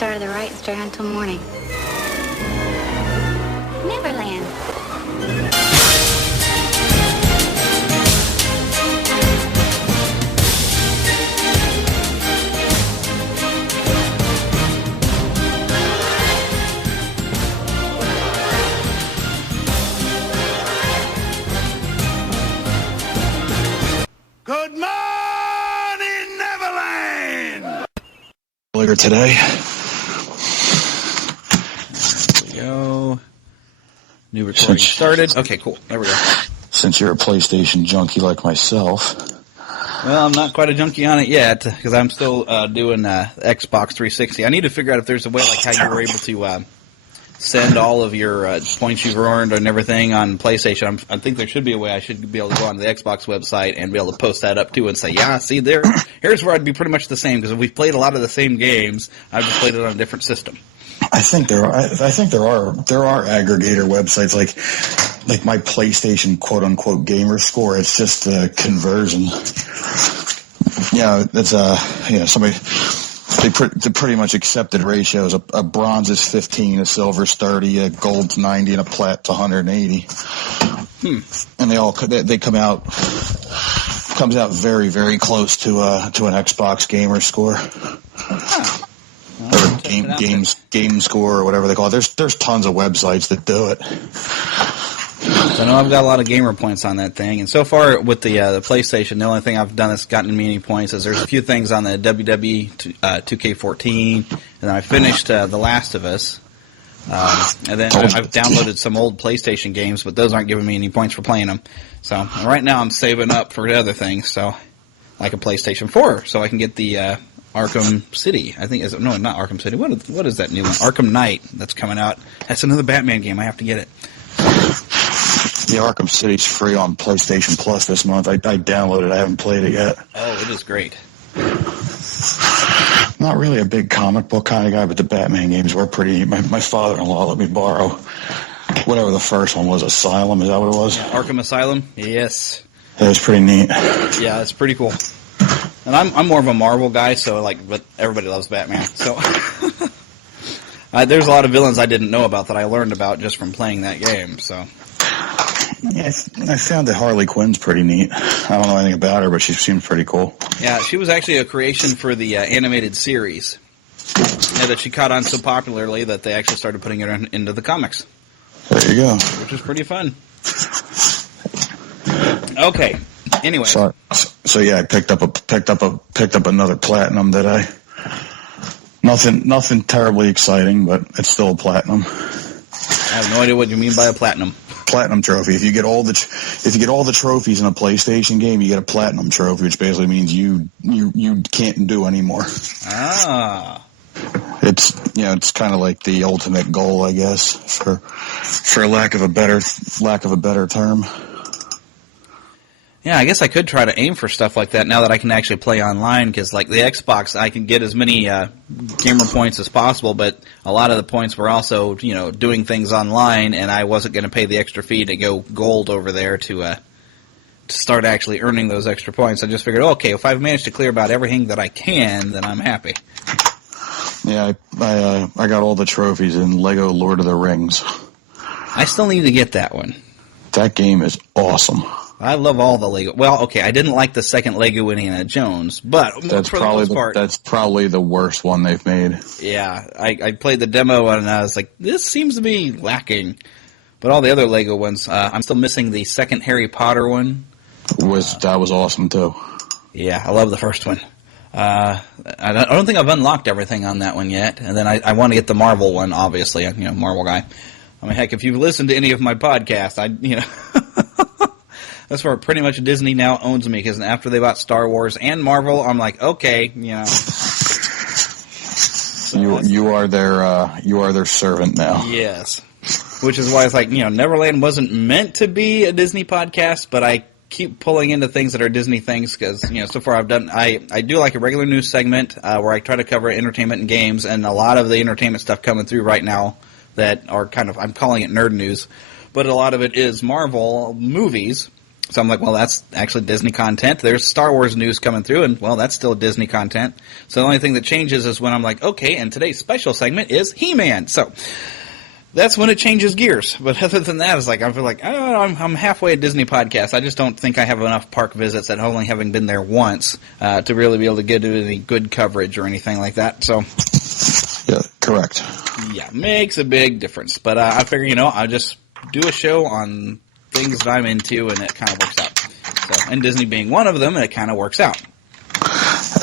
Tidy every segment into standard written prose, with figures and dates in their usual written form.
started to write straight until morning. Neverland. Good morning, Neverland! Earlier today. There we go. New recording started. Okay, cool. There we go. Since you're a PlayStation junkie like myself. Well, I'm not quite a junkie on it yet, because I'm still doing Xbox 360. I need to figure out if there's a way like how you were able to send all of your points you've earned and everything on PlayStation. I think there should be a way I should be able to go on the Xbox website and be able to post that up too and say, yeah, see there, here's where I'd be pretty much the same, because we've played a lot of the same games. I've just played it on a different system. I think there are aggregator websites like my PlayStation quote unquote gamer score. It's just a conversion. Yeah, that's somebody. They pretty much accepted ratios. A bronze is 15, a silver's 30, a gold's 90, and a plat's 180. And they come out very, very close to an Xbox gamer score. Or game score or whatever they call it. There's tons of websites that do it. So I know I've got a lot of gamer points on that thing, and so far with the PlayStation, the only thing I've done that's gotten me any points is there's a few things on the WWE 2K14, and then I finished The Last of Us, and then I've downloaded some old PlayStation games, but those aren't giving me any points for playing them. So right now I'm saving up for other things, so like a PlayStation 4, so I can get the Arkham City. I think no, not Arkham City. What is that new one? Arkham Knight that's coming out. That's another Batman game. I have to get it. The Arkham City's free on PlayStation Plus this month. I downloaded it. I haven't played it yet. Oh, it is great. Not really a big comic book kind of guy, but the Batman games were pretty. My father-in-law let me borrow whatever the first one was. Asylum, is that what it was? Arkham Asylum? Yes. It was pretty neat. Yeah, it's pretty cool. And I'm more of a Marvel guy, so but everybody loves Batman. So there's a lot of villains I didn't know about that I learned about just from playing that game. So yeah, I found that Harley Quinn's pretty neat. I don't know anything about her, but she seems pretty cool. Yeah, she was actually a creation for the animated series. Yeah, that she caught on so popularly that they actually started putting her into the comics. There you go. Which is pretty fun. Okay. Anyway. So yeah, I picked up another platinum that nothing terribly exciting, but it's still a platinum. I have no idea what you mean by a platinum. Platinum trophy. If you get all the trophies in a PlayStation game, you get a platinum trophy, which basically means you can't do anymore. Ah. It's kind of like the ultimate goal, I guess, for lack of a better term. Yeah, I guess I could try to aim for stuff like that now that I can actually play online, because like the Xbox, I can get as many gamer points as possible, but a lot of the points were also, doing things online, and I wasn't going to pay the extra fee to go gold over there to start actually earning those extra points. I just figured, okay, if I've managed to clear about everything that I can, then I'm happy. Yeah, I got all the trophies in Lego Lord of the Rings. I still need to get that one. That game is awesome. I love all the Lego. Well, okay, I didn't like the second Lego Indiana Jones, but that's probably the worst one they've made. Yeah, I played the demo and I was like, this seems to be lacking. But all the other Lego ones, I'm still missing the second Harry Potter one. That was awesome too. Yeah, I love the first one. I don't think I've unlocked everything on that one yet, and then I want to get the Marvel one, obviously. Marvel guy. I mean, heck, if you've listened to any of my podcasts, that's where pretty much Disney now owns me, because after they bought Star Wars and Marvel, I'm like, okay, So you are their servant now. Yes, which is why it's like Neverland wasn't meant to be a Disney podcast, but I keep pulling into things that are Disney things because so far I do like a regular news segment where I try to cover entertainment and games, and a lot of the entertainment stuff coming through right now that are kind of, I'm calling it nerd news, but a lot of it is Marvel movies. So I'm like, well, that's actually Disney content. There's Star Wars news coming through, and, well, that's still Disney content. So the only thing that changes is when I'm like, okay, and today's special segment is He-Man. So that's when it changes gears. But other than that, it's like, I feel like, oh, I'm halfway a Disney podcast. I just don't think I have enough park visits, and only having been there once, to really be able to get any good coverage or anything like that. So, Yeah, correct. yeah, makes a big difference. But I figure, I'll just do a show on things that I'm into, and it kind of works out. So, and Disney being one of them, it kind of works out.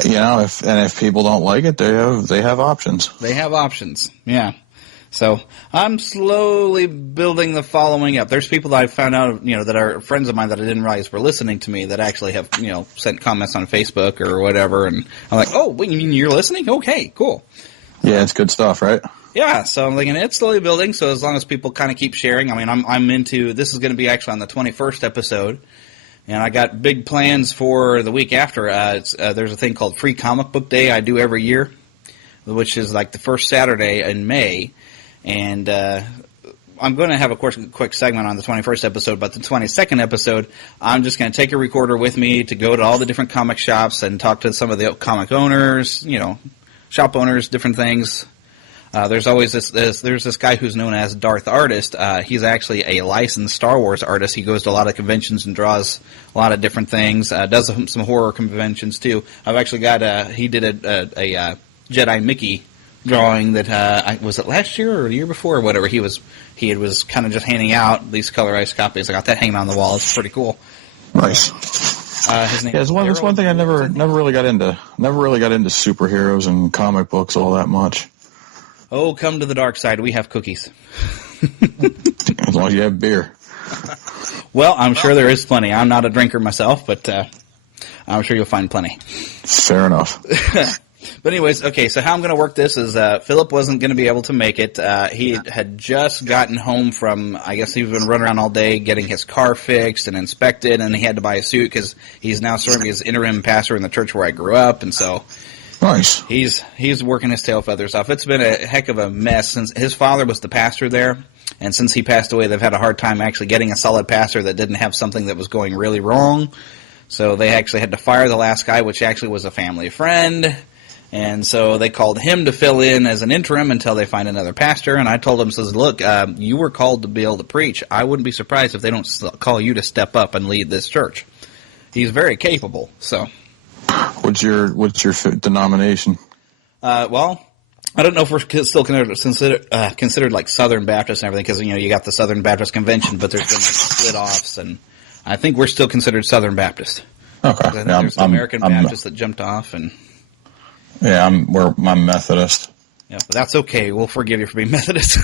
If people don't like it, they have options. They have options, yeah. So I'm slowly building the following up. There's people that I found out, that are friends of mine that I didn't realize were listening to me that actually have, sent comments on Facebook or whatever, and I'm like, oh, wait, you mean you're listening? Okay, cool. Yeah, it's good stuff, right? Yeah, so I'm thinking it's slowly building, so as long as people kind of keep sharing. I mean, I'm into, this is going to be actually on the 21st episode, and I got big plans for the week after. There's a thing called Free Comic Book Day I do every year, which is like the first Saturday in May, and I'm going to have a quick segment on the 21st episode, but the 22nd episode, I'm just going to take a recorder with me to go to all the different comic shops and talk to some of the comic owners, shop owners, different things. There's always there's this guy who's known as Darth Artist. He's actually a licensed Star Wars artist. He goes to a lot of conventions and draws a lot of different things. Does some horror conventions too. I've actually got he did a Jedi Mickey drawing that was it last year or the year before or whatever. He was kind of just handing out these colorized copies. I got that hanging on the wall. It's pretty cool. Nice. His name It's one thing I never really got into. Never really got into superheroes and comic books all that much. Oh, come to the dark side. We have cookies. As long as you have beer. Well, I'm sure there is plenty. I'm not a drinker myself, but I'm sure you'll find plenty. Fair enough. But anyways, okay, so how I'm going to work this is Philip wasn't going to be able to make it. He had just gotten home from, I guess he's been running around all day getting his car fixed and inspected, and he had to buy a suit because he's now serving as interim pastor in the church where I grew up, and so nice. He's working his tail feathers off. It's been a heck of a mess since his father was the pastor there, and since he passed away, they've had a hard time actually getting a solid pastor that didn't have something that was going really wrong. So they actually had to fire the last guy, which actually was a family friend. And so they called him to fill in as an interim until they find another pastor. And I told him, look, you were called to be able to preach. I wouldn't be surprised if they don't call you to step up and lead this church. He's very capable. So, what's your denomination? Well, I don't know if we're still considered like Southern Baptist and everything, because you got the Southern Baptist Convention, but there's been like split offs, and I think we're still considered Southern Baptist. Okay, I think there's the American Baptist that jumped off, and yeah, I'm Methodist. Yeah, but that's okay. We'll forgive you for being Methodist.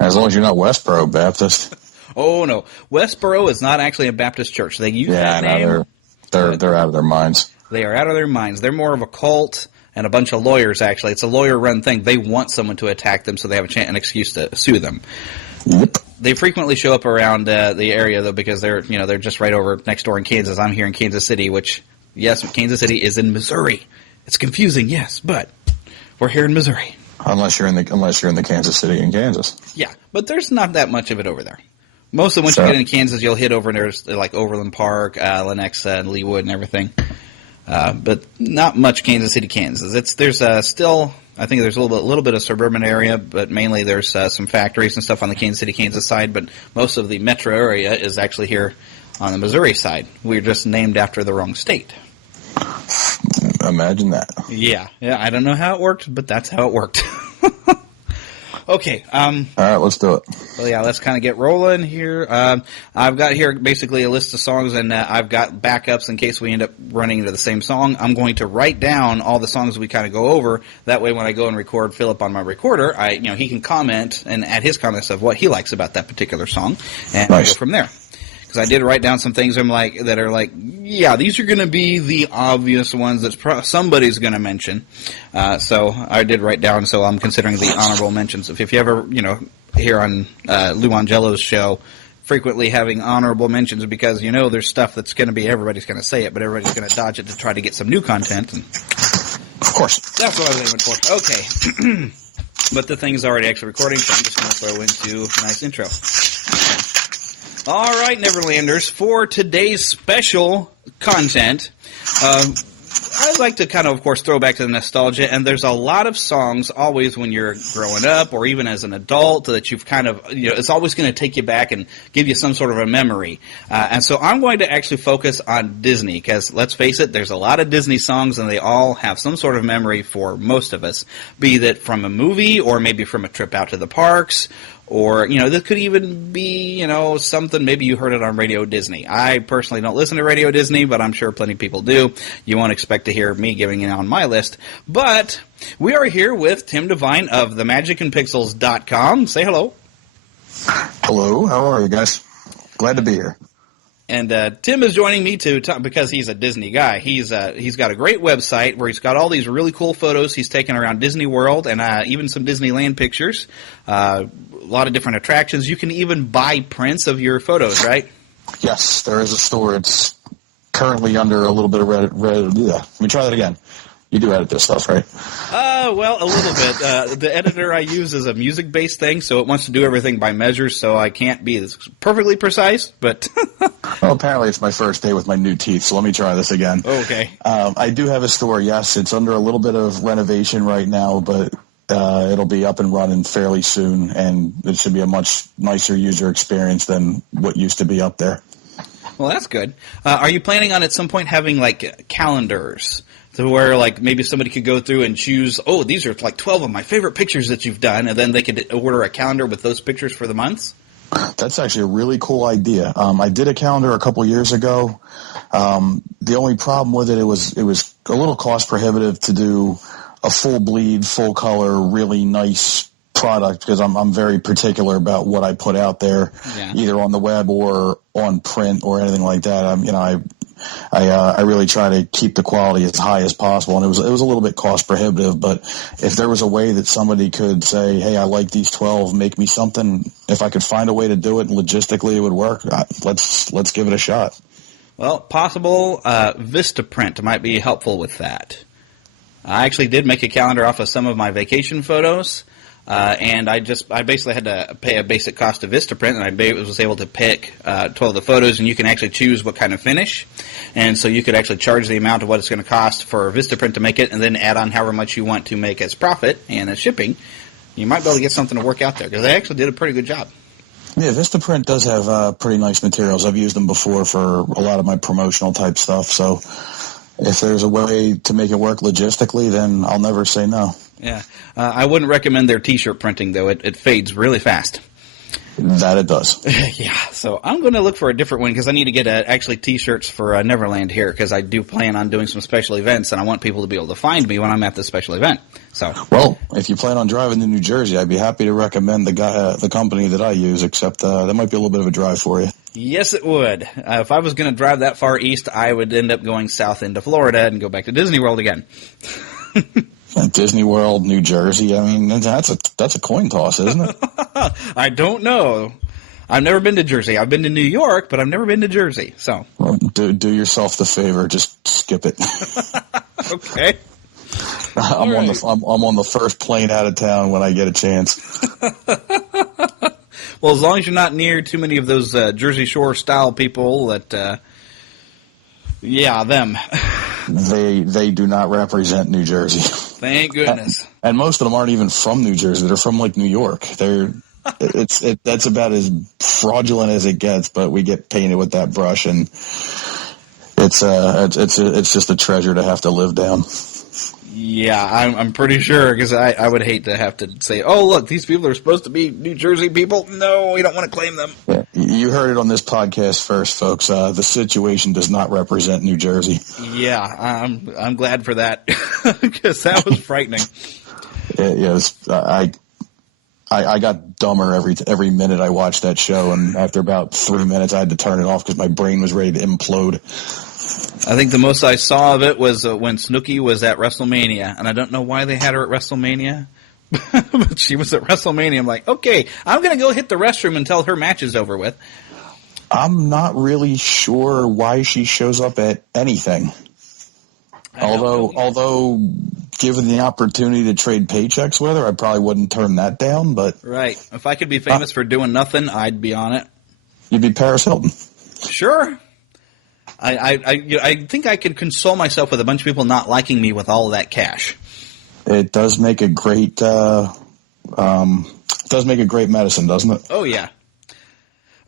As long as you're not Westboro Baptist. Oh no, Westboro is not actually a Baptist church. They use that name. They're out of their minds. They are out of their minds. They're more of a cult and a bunch of lawyers. Actually, it's a lawyer-run thing. They want someone to attack them, so they have an excuse to sue them. Yep. They frequently show up around the area though, because they're just right over next door in Kansas. I'm here in Kansas City, which yes, Kansas City is in Missouri. It's confusing, yes, but we're here in Missouri. Unless you're in the Kansas City in Kansas. Yeah, but there's not that much of it over there. Most of once you get into Kansas, you'll hit over and there's like Overland Park, Lenexa, and Leawood and everything. But not much Kansas City, Kansas. There's still, I think there's a little bit of suburban area, but mainly there's some factories and stuff on the Kansas City, Kansas side. But most of the metro area is actually here on the Missouri side. We're just named after the wrong state. Imagine that. Yeah, I don't know how it worked, but that's how it worked. Okay. All right, let's do it. Well, yeah, let's kind of get rolling here. I've got here basically a list of songs, and I've got backups in case we end up running into the same song. I'm going to write down all the songs we kind of go over. That way, when I go and record Philip on my recorder, he can comment and add his comments of what he likes about that particular song, and we'll go from there. Because I did write down some things that are like, yeah, these are going to be the obvious ones that somebody's going to mention. So I did write down, so I'm considering the honorable mentions. If you ever, hear on Lou Angelo's show, frequently having honorable mentions because, there's stuff that's going to be, everybody's going to say it, but everybody's going to dodge it to try to get some new content. And of course. That's what I was aiming for. Okay. But the thing's already actually recording, so I'm just going to throw into a nice intro. All right, Neverlanders, for today's special content, I'd like to kind of course, throw back to the nostalgia, and there's a lot of songs always when you're growing up or even as an adult that you've kind of, it's always going to take you back and give you some sort of a memory. And so I'm going to actually focus on Disney because, let's face it, there's a lot of Disney songs and they all have some sort of memory for most of us, be that from a movie or maybe from a trip out to the parks. Or, this could even be, something, maybe you heard it on Radio Disney. I personally don't listen to Radio Disney, but I'm sure plenty of people do. You won't expect to hear me giving it on my list. But we are here with Tim Devine of themagicandpixels.com. Say hello. Hello, how are you guys? Glad to be here. And Tim is joining me to talk because he's a Disney guy. He's got a great website where he's got all these really cool photos he's taken around Disney World and even some Disneyland pictures. A lot of different attractions. You can even buy prints of your photos, right? Yes, there is a store. It's currently under a little bit of red. Let me try that again. You do edit this stuff, right? Well, a little bit. The editor I use is a music-based thing, so it wants to do everything by measures, so I can't be perfectly precise, but... Well, apparently it's my first day with my new teeth, so let me try this again. Okay. I do have a store, yes. It's under a little bit of renovation right now, but it'll be up and running fairly soon, and it should be a much nicer user experience than what used to be up there. Well, that's good. Are you planning on at some point having, calendars? To where, maybe somebody could go through and choose, these are 12 of my favorite pictures that you've done, and then they could order a calendar with those pictures for the months? That's actually a really cool idea. I did a calendar a couple years ago. The only problem with it was a little cost prohibitive to do a full bleed, full color, really nice product because I'm very particular about what I put out there, either on the web or on print or anything like that. I really try to keep the quality as high as possible, and it was a little bit cost prohibitive. But if there was a way that somebody could say, "Hey, I like these 12, make me something," if I could find a way to do it and logistically it would work, let's give it a shot. Well, possible Vistaprint might be helpful with that. I actually did make a calendar off of some of my vacation photos. And I basically had to pay a basic cost of Vistaprint, and I was able to pick 12 of the photos, and you can actually choose what kind of finish. And so you could actually charge the amount of what it's going to cost for Vistaprint to make it, and then add on however much you want to make as profit and as shipping. You might be able to get something to work out there, because they actually did a pretty good job. Yeah, Vistaprint does have pretty nice materials. I've used them before for a lot of my promotional type stuff, so if there's a way to make it work logistically, then I'll never say no. Yeah. I wouldn't recommend their T-shirt printing, though. It fades really fast. That it does. Yeah. So I'm going to look for a different one because I need to get actually T-shirts for Neverland here because I do plan on doing some special events, and I want people to be able to find me when I'm at the special event. So. Well, if you plan on driving to New Jersey, I'd be happy to recommend the company that I use, except that might be a little bit of a drive for you. Yes, it would. If I was going to drive that far east, I would end up going south into Florida and go back to Disney World again. Disney World, New Jersey. I mean, that's a coin toss, isn't it? I don't know. I've never been to Jersey. I've been to New York, but I've never been to Jersey. So, well, do yourself the favor. Just skip it. Okay. I'm on the first plane out of town when I get a chance. Well, as long as you're not near too many of those Jersey Shore style people that, them. They do not represent New Jersey. Thank goodness. And most of them aren't even from New Jersey. They're from New York. That's about as fraudulent as it gets. But we get painted with that brush, and it's just a treasure to have to live down. Yeah, I'm pretty sure because I would hate to have to say, oh, look, these people are supposed to be New Jersey people. No, we don't want to claim them. Yeah, you heard it on this podcast first, folks. The situation does not represent New Jersey. Yeah, I'm glad for that because that was frightening. Yes, I got dumber every minute I watched that show, and after about 3 minutes, I had to turn it off because my brain was ready to implode. I think the most I saw of it was when Snooki was at WrestleMania, and I don't know why they had her at WrestleMania, but she was at WrestleMania. I'm like, okay, I'm going to go hit the restroom until her match is over with. I'm not really sure why she shows up at anything. Although, given the opportunity to trade paychecks with her, I probably wouldn't turn that down. But right, if I could be famous for doing nothing, I'd be on it. You'd be Paris Hilton. Sure. I think I could console myself with a bunch of people not liking me with all of that cash. It does make a great medicine, doesn't it? Oh, yeah.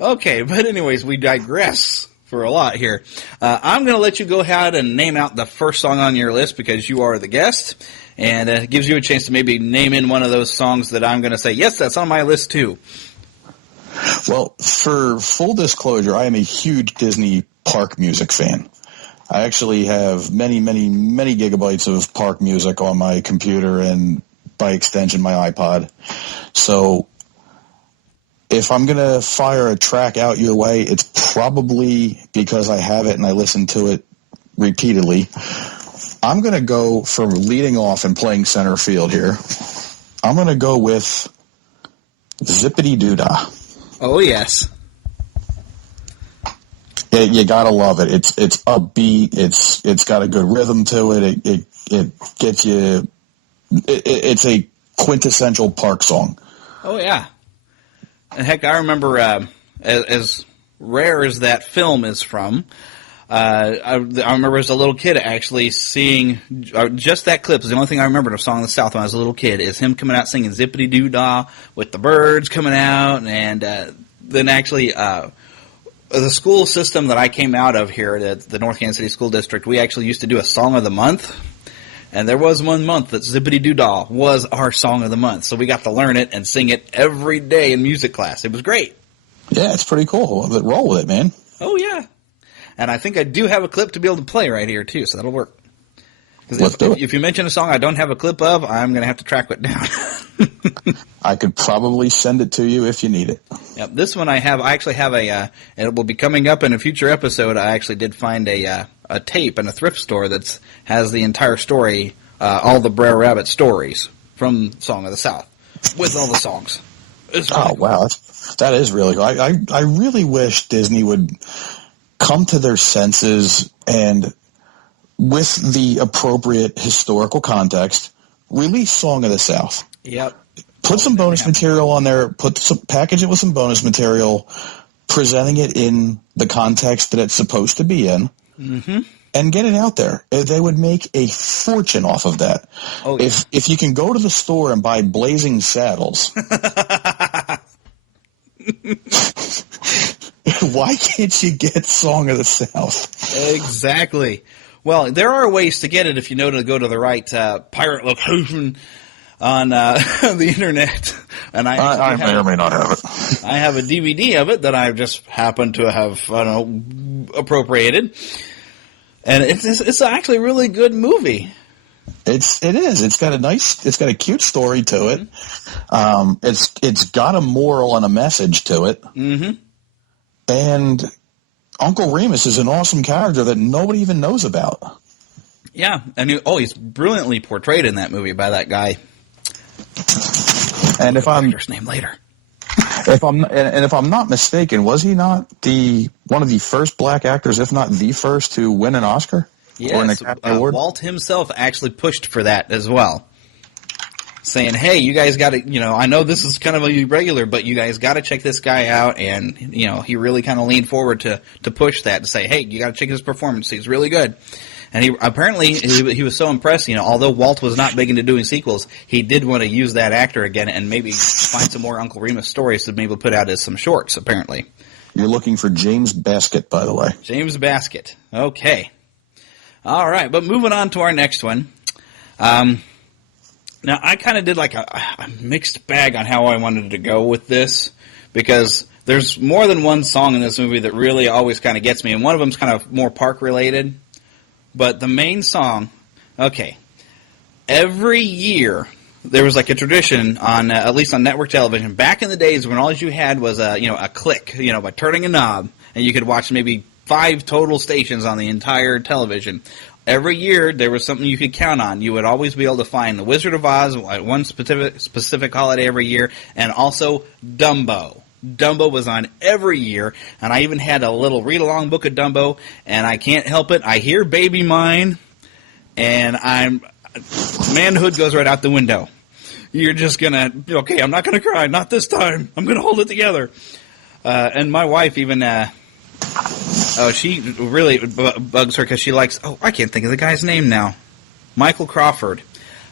Okay, but anyways, we digress for a lot here. I'm going to let you go ahead and name out the first song on your list because you are the guest, and it gives you a chance to maybe name in one of those songs that I'm going to say, yes, that's on my list too. Well, for full disclosure, I am a huge Disney park music fan. I actually have many, many, many gigabytes of park music on my computer and, by extension, my iPod. So if I'm going to fire a track out your way, it's probably because I have it and I listen to it repeatedly. I'm going to go for leading off and playing center field here. I'm going to go with Zippity Doo-Dah. Oh, yes. You gotta love it. It's upbeat. It's got a good rhythm to it. It gets you. It's a quintessential park song. Oh, yeah. And heck, I remember as rare as that film is from, I remember as a little kid actually seeing just that clip. Is the only thing I remember of Song of the South when I was a little kid is him coming out singing Zippity Doo Dah with the birds coming out, and then actually the school system that I came out of here, the North Kansas City School District, we actually used to do a Song of the Month. And there was one month that Zippity Doo Dah was our Song of the Month. So we got to learn it and sing it every day in music class. It was great. Yeah, it's pretty cool. Roll with it, man. Oh, yeah. And I think I do have a clip to be able to play right here, too, so that'll work. Let's do it. If you mention a song I don't have a clip of, I'm going to have to track it down. I could probably send it to you if you need it. Yep, this one I actually have and it will be coming up in a future episode. I actually did find a tape in a thrift store that has the entire story, all the Brer Rabbit stories from Song of the South, with all the songs. Really cool. Wow, that is really cool. I really wish Disney would come to their senses and, with the appropriate historical context, release Song of the South. Yep. Put some bonus material on there. Package it with some bonus material, presenting it in the context that it's supposed to be in, and get it out there. They would make a fortune off of that. Oh, yeah. If you can go to the store and buy Blazing Saddles, why can't you get Song of the South? Exactly. Well, there are ways to get it if you know to go to the right pirate location on the internet. And I may or may not have it. I have a DVD of it that I've just happened to have, appropriated. And it's actually a really good movie. It is. It's got a cute story to it. It's got a moral and a message to it. Mm-hmm. And Uncle Remus is an awesome character that nobody even knows about. Yeah, and he's brilliantly portrayed in that movie by that guy. And if I'm name later, if I'm not mistaken, was he not one of the first black actors, if not the first, to win an Oscar? Yes, Walt himself actually pushed for that as well, saying, "Hey, you guys got to, I know this is kind of irregular, but you guys got to check this guy out." And he really kind of leaned forward to push that, to say, "Hey, you got to check his performance; he's really good." And he was so impressed. Although Walt was not big into doing sequels, he did want to use that actor again and maybe find some more Uncle Remus stories to maybe put out as some shorts. Apparently, you're looking for James Baskett, by the way. James Baskett. Okay. All right, but moving on to our next one. Now, I kind of did like a mixed bag on how I wanted to go with this, because there's more than one song in this movie that really always kind of gets me, and one of them's kind of more park-related. But the main song, okay, every year there was like a tradition on, at least on network television, back in the days when all you had was a click, by turning a knob, and you could watch maybe 5 total stations on the entire television. Every year, there was something you could count on. You would always be able to find The Wizard of Oz at one specific holiday every year, and also Dumbo. Dumbo was on every year, and I even had a little read-along book of Dumbo, and I can't help it. I hear Baby Mine, and manhood goes right out the window. You're just going to, okay, I'm not going to cry, not this time. I'm going to hold it together. And my wife even, she really bugs her because she likes, I can't think of the guy's name now. Michael Crawford.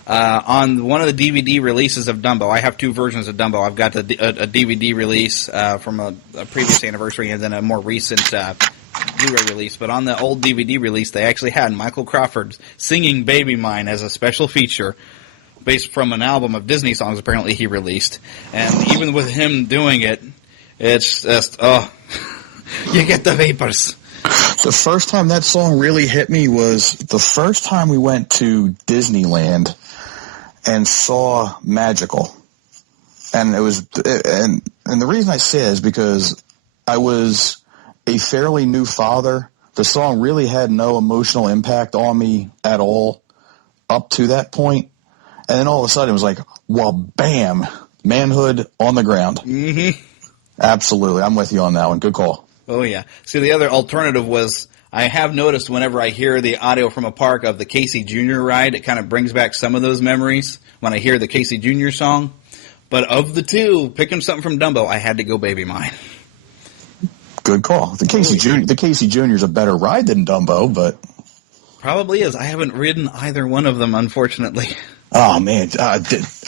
On one of the DVD releases of Dumbo, I have two versions of Dumbo. I've got a DVD release from a previous anniversary and then a more recent Blu-ray release. But on the old DVD release, they actually had Michael Crawford singing Baby Mine as a special feature based from an album of Disney songs apparently he released. And even with him doing it, it's just, you get the vapors. The first time that song really hit me was the first time we went to Disneyland and saw Magical. And it was, and the reason I say it is because I was a fairly new father. The song really had no emotional impact on me at all up to that point. And then all of a sudden it was like, well, bam, manhood on the ground. Mm-hmm. Absolutely. I'm with you on that one. Good call. Oh, yeah. See, the other alternative was I have noticed whenever I hear the audio from a park of the Casey Jr. ride, it kind of brings back some of those memories when I hear the Casey Jr. song. But of the two, picking something from Dumbo, I had to go Baby Mine. Good call. The Casey Jr. is a better ride than Dumbo, but probably is. I haven't ridden either one of them, unfortunately. Oh, man.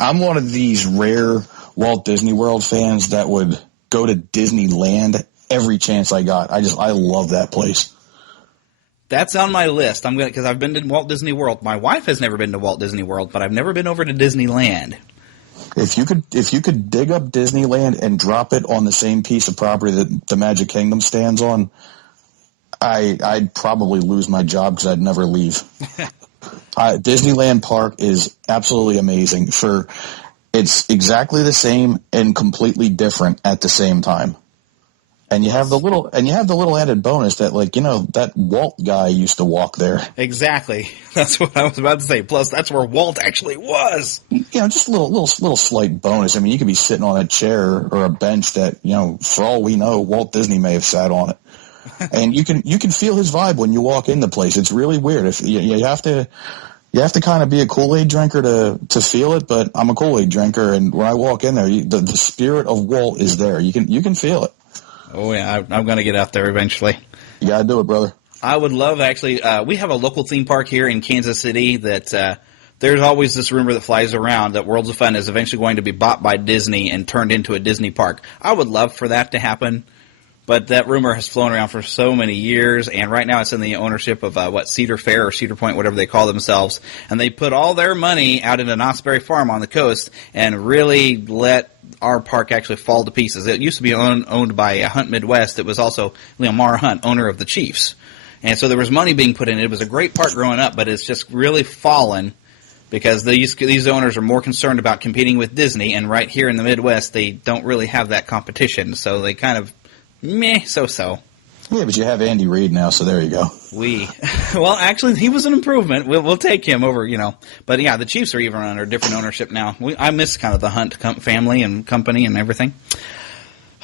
I'm one of these rare Walt Disney World fans that would go to Disneyland every chance I got. I love that place. That's on my list. Because I've been to Walt Disney World. My wife has never been to Walt Disney World, but I've never been over to Disneyland. If you could dig up Disneyland and drop it on the same piece of property that the Magic Kingdom stands on, I'd probably lose my job because I'd never leave. Disneyland Park is absolutely amazing. It's exactly the same and completely different at the same time. And you have the little added bonus that, like, you know, that Walt guy used to walk there. Exactly. That's what I was about to say. Plus, that's where Walt actually was. You know, just a little slight bonus. I mean, you could be sitting on a chair or a bench that, you know, for all we know, Walt Disney may have sat on it. And you can feel his vibe when you walk in the place. It's really weird. If you have to kind of be a Kool-Aid drinker to feel it, but I'm a Kool-Aid drinker, and when I walk in there, the spirit of Walt is there. You can feel it. Oh, yeah, I'm going to get out there eventually. You got to do it, brother. I would love, actually, we have a local theme park here in Kansas City that there's always this rumor that flies around that Worlds of Fun is eventually going to be bought by Disney and turned into a Disney park. I would love for that to happen, but that rumor has flown around for so many years, and right now it's in the ownership of, Cedar Fair or Cedar Point, whatever they call themselves, and they put all their money out into Knott's Berry Farm on the coast and really let our park actually fall to pieces. It used to be owned by Hunt Midwest. It was also Leomar Hunt, owner of the Chiefs. And so there was money being put in. It was a great park growing up, but it's just really fallen because these owners are more concerned about competing with Disney, and right here in the Midwest, they don't really have that competition. So they kind of so-so. Yeah, but you have Andy Reid now, so there you go. Well, actually, he was an improvement. We'll take him over, you know. But yeah, the Chiefs are even under different ownership now. I miss kind of the Hunt family and company and everything.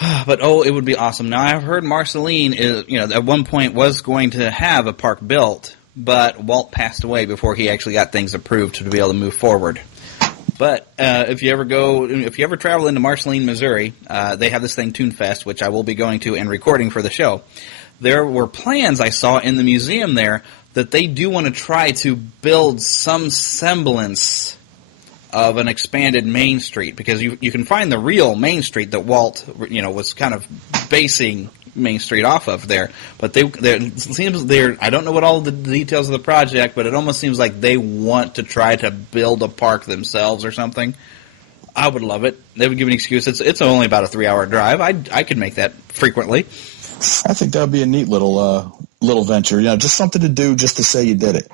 But it would be awesome. Now I've heard Marceline at one point was going to have a park built, but Walt passed away before he actually got things approved to be able to move forward. But if you ever travel into Marceline, Missouri, they have this thing, Toon Fest, which I will be going to and recording for the show. There were plans I saw in the museum there that they do want to try to build some semblance of an expanded Main Street, because you can find the real Main Street that Walt, was kind of basing Main Street off of there. But it seems I don't know what all the details of the project, but it almost seems like they want to try to build a park themselves or something. I would love it. They would give an excuse. It's only about a 3-hour drive. I could make that frequently. I think that would be a neat little venture. Just something to do, just to say you did it.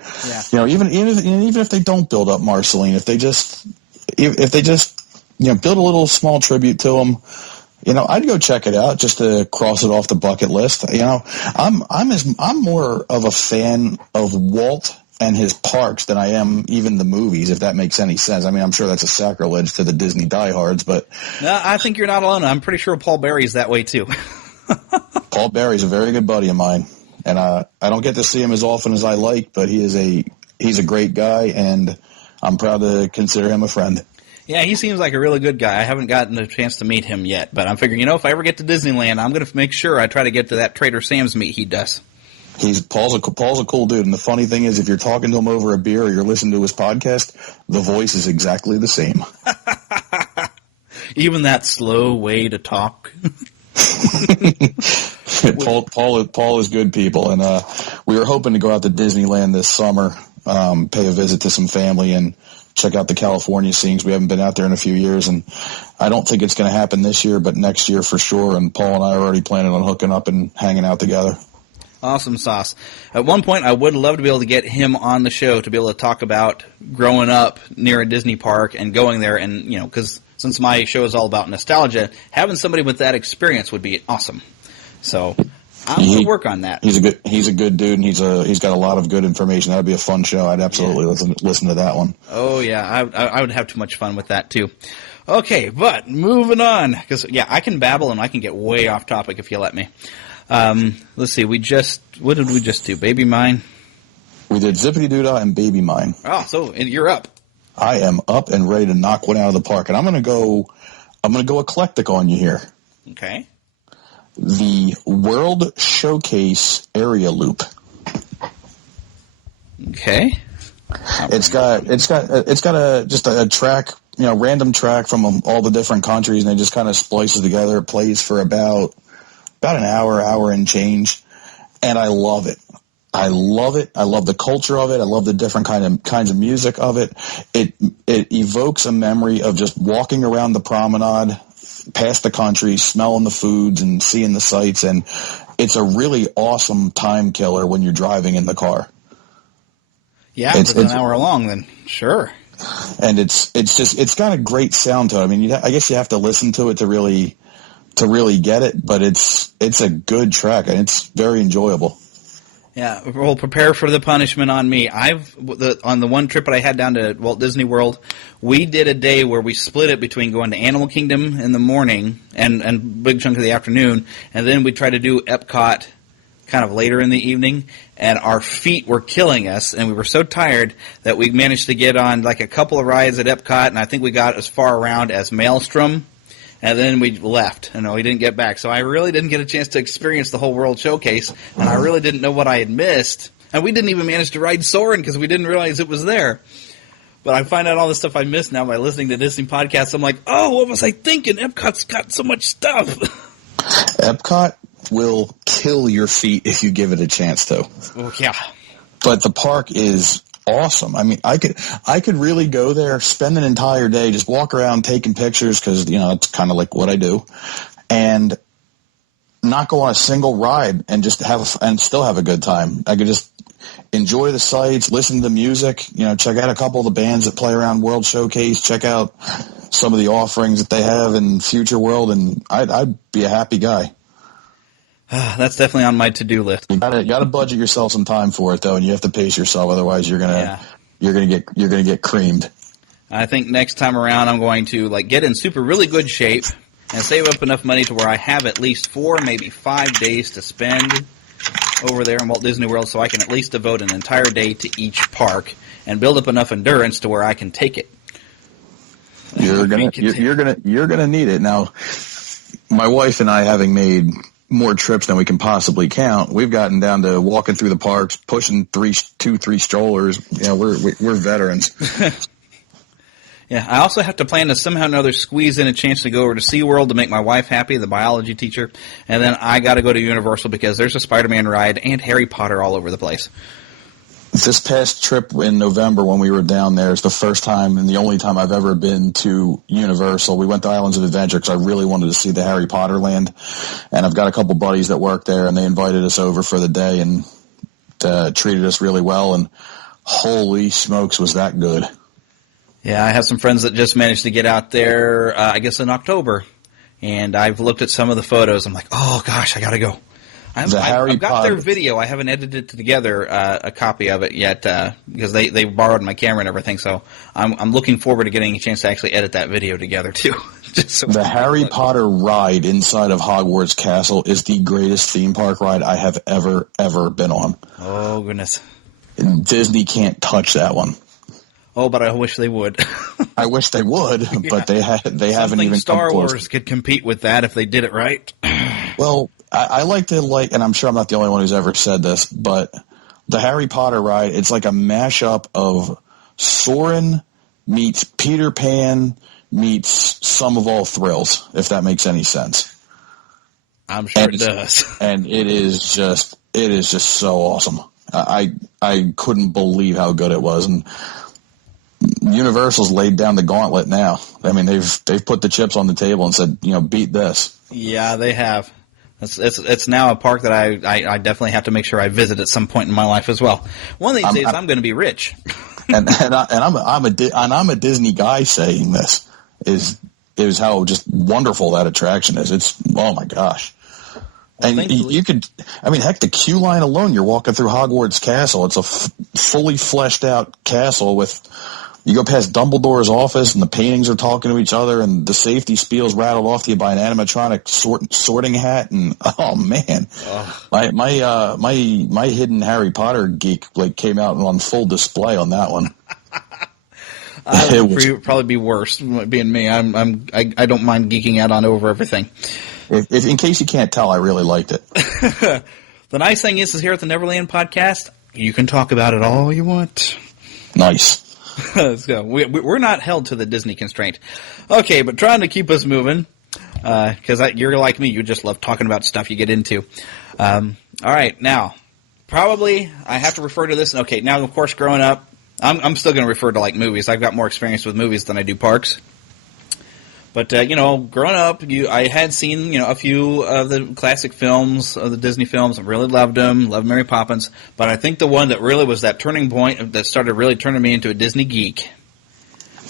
Yeah. Even if they don't build up Marceline, if they just build a little small tribute to them, I'd go check it out just to cross it off the bucket list. I'm more of a fan of Walt and his parks than I am even the movies, if that makes any sense. I mean, I'm sure that's a sacrilege to the Disney diehards, but no, I think you're not alone. I'm pretty sure Paul Berry's that way too. Paul Berry's a very good buddy of mine, and I don't get to see him as often as I like, but he's a great guy, and I'm proud to consider him a friend. Yeah, he seems like a really good guy. I haven't gotten a chance to meet him yet, but I'm figuring, if I ever get to Disneyland, I'm going to make sure I try to get to that Trader Sam's meet he does. Paul's a cool dude, and the funny thing is, if you're talking to him over a beer or you're listening to his podcast, the voice is exactly the same. Even that slow way to talk. Paul is good people, and we were hoping to go out to Disneyland this summer, pay a visit to some family, and check out the California scenes. We haven't been out there in a few years, and I don't think it's going to happen this year, but next year for sure. And Paul and I are already planning on hooking up and hanging out together. Awesome sauce. At one point, I would love to be able to get him on the show to be able to talk about growing up near a Disney park and going there. And, because since my show is all about nostalgia, having somebody with that experience would be awesome. So I'm going to work on that. He's a good dude, and he's got a lot of good information. That would be a fun show. I'd absolutely listen to that one. Oh, yeah. I would have too much fun with that, too. Okay, but moving on. Because, I can babble and I can get way off topic if you let me. Let's see, what did we just do? Baby Mine? We did Zippity Doodah and Baby Mine. Oh, so you're up. I am up and ready to knock one out of the park, and I'm going to go eclectic on you here. Okay. The World Showcase area loop. Okay. It's got a track, random track from all the different countries, and it just kind of splices together. It plays for about an hour and change, and I love it. I love it. I love the culture of it. I love the different kinds of music of it. It evokes a memory of just walking around the promenade, past the country, smelling the foods and seeing the sights, and it's a really awesome time killer when you're driving in the car. Yeah, it's an hour long, then sure. And it's got a great sound to it. I mean, I guess you have to listen to it to really get it, but it's a good track, and it's very enjoyable. Yeah, well, prepare for the punishment on me. On the one trip that I had down to Walt Disney World, we did a day where we split it between going to Animal Kingdom in the morning and big chunk of the afternoon, and then we tried to do Epcot kind of later in the evening, and our feet were killing us, and we were so tired that we managed to get on like a couple of rides at Epcot, and I think we got as far around as Maelstrom. And then we left, and we didn't get back. So I really didn't get a chance to experience the whole World Showcase, and I really didn't know what I had missed. And we didn't even manage to ride Soarin' because we didn't realize it was there. But I find out all the stuff I missed now by listening to Disney podcasts. I'm like, oh, what was I thinking? Epcot's got so much stuff. Epcot will kill your feet if you give it a chance to. Oh, yeah. But the park is awesome. I mean, I could really go there, spend an entire day, just walk around taking pictures because, it's kind of like what I do, and not go on a single ride and just still have a good time. I could just enjoy the sights, listen to the music, check out a couple of the bands that play around World Showcase, check out some of the offerings that they have in Future World, and I'd be a happy guy. That's definitely on my to-do list. You gotta budget yourself some time for it though, and you have to pace yourself. Otherwise, you're gonna get creamed. I think next time around, I'm going to get in really good shape and save up enough money to where I have at least 4, maybe 5 days to spend over there in Walt Disney World, so I can at least devote an entire day to each park and build up enough endurance to where I can take it. You're gonna need it. Now, my wife and I, having made more trips than we can possibly count, we've gotten down to walking through the parks, pushing 3 strollers. We're veterans. Yeah, I also have to plan to somehow or another squeeze in a chance to go over to SeaWorld to make my wife happy, the biology teacher, and then I got to go to Universal because there's a Spider-Man ride and Harry Potter all over the place. This past trip in November when we were down there is the first time and the only time I've ever been to Universal. We went to Islands of Adventure because I really wanted to see the Harry Potter land, and I've got a couple buddies that work there, and they invited us over for the day and treated us really well, and holy smokes, was that good. Yeah, I have some friends that just managed to get out there, I guess in October, and I've looked at some of the photos. I'm like, oh gosh, I got to go. I've got their video. I haven't edited together a copy of it yet because they borrowed my camera and everything. So I'm looking forward to getting a chance to actually edit that video together too. The Harry Potter ride inside of Hogwarts Castle is the greatest theme park ride I have ever been on. Oh goodness! And Disney can't touch that one. Oh, but I wish they would. I wish they would, but they haven't even Star come close. Wars could compete with that if they did it right. Well, I like to and I'm sure I'm not the only one who's ever said this, but the Harry Potter ride, it's like a mashup of Soarin' meets Peter Pan meets Sum of All Thrills, if that makes any sense. I'm sure it does. And it is just so awesome. I couldn't believe how good it was, and Universal's laid down the gauntlet now. I mean, they've put the chips on the table and said, beat this. Yeah, they have. It's now a park that I definitely have to make sure I visit at some point in my life as well. One of these days, I'm going to be rich. and I'm a Disney guy saying this is how just wonderful that attraction is. It's, oh my gosh. And you could, heck, the queue line alone, you're walking through Hogwarts Castle. It's a fully fleshed out castle with, you go past Dumbledore's office and the paintings are talking to each other and the safety spiel's rattled off to you by an animatronic sorting hat. And, oh man, my hidden Harry Potter geek came out on full display on that one. I would probably be worse being me. I don't mind geeking out on over everything. If in case you can't tell, I really liked it. The nice thing is here at the Neverland podcast, you can talk about it all you want. Nice. So we're not held to the Disney constraint. Okay, but trying to keep us moving, because you're like me, you just love talking about stuff you get into. All right, now, probably I have to refer to this. Okay, now, of course, growing up, I'm still going to refer to movies. I've got more experience with movies than I do parks. But, growing up, I had seen, a few of the classic films, of the Disney films. I really loved them, loved Mary Poppins. But I think the one that really was that turning point that started really turning me into a Disney geek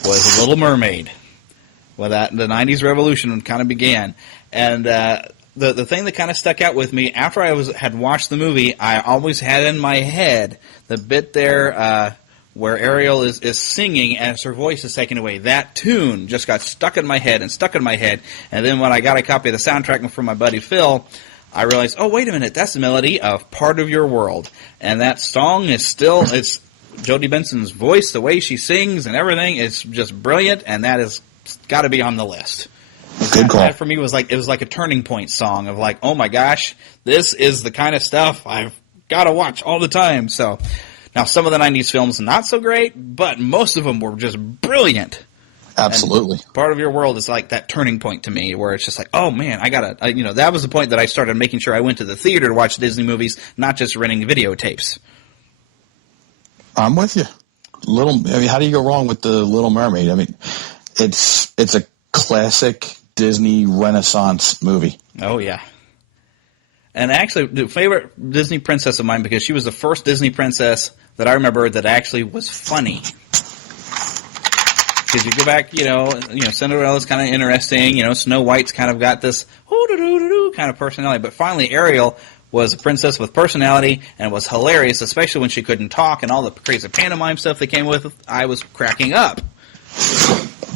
was The Little Mermaid. Well, the 90s revolution kind of began. And the thing that kind of stuck out with me, after I had watched the movie, I always had in my head the bit there where Ariel is singing as her voice is taken away. That tune just got stuck in my head. And then when I got a copy of the soundtrack from my buddy Phil, I realized, oh, wait a minute, that's the melody of Part of Your World. And that song is still, it's Jodie Benson's voice, the way she sings and everything is just brilliant, and that has got to be on the list. Good call. That for me was it was like a turning point song of oh my gosh, this is the kind of stuff I've got to watch all the time. So, now, some of the 90s films not so great, but most of them were just brilliant. Absolutely. And Part of Your World is like that turning point to me where it's just oh man, that was the point that I started making sure I went to the theater to watch Disney movies, not just renting videotapes. I'm with you. How do you go wrong with The Little Mermaid? It's a classic Disney Renaissance movie. Oh, yeah. And actually, the favorite Disney princess of mine, because she was the first Disney princess that I remember that actually was funny. Because you go back, Cinderella's kind of interesting. Snow White's kind of got this kind of personality. But finally, Ariel was a princess with personality and was hilarious, especially when she couldn't talk and all the crazy pantomime stuff that came with it. I was cracking up.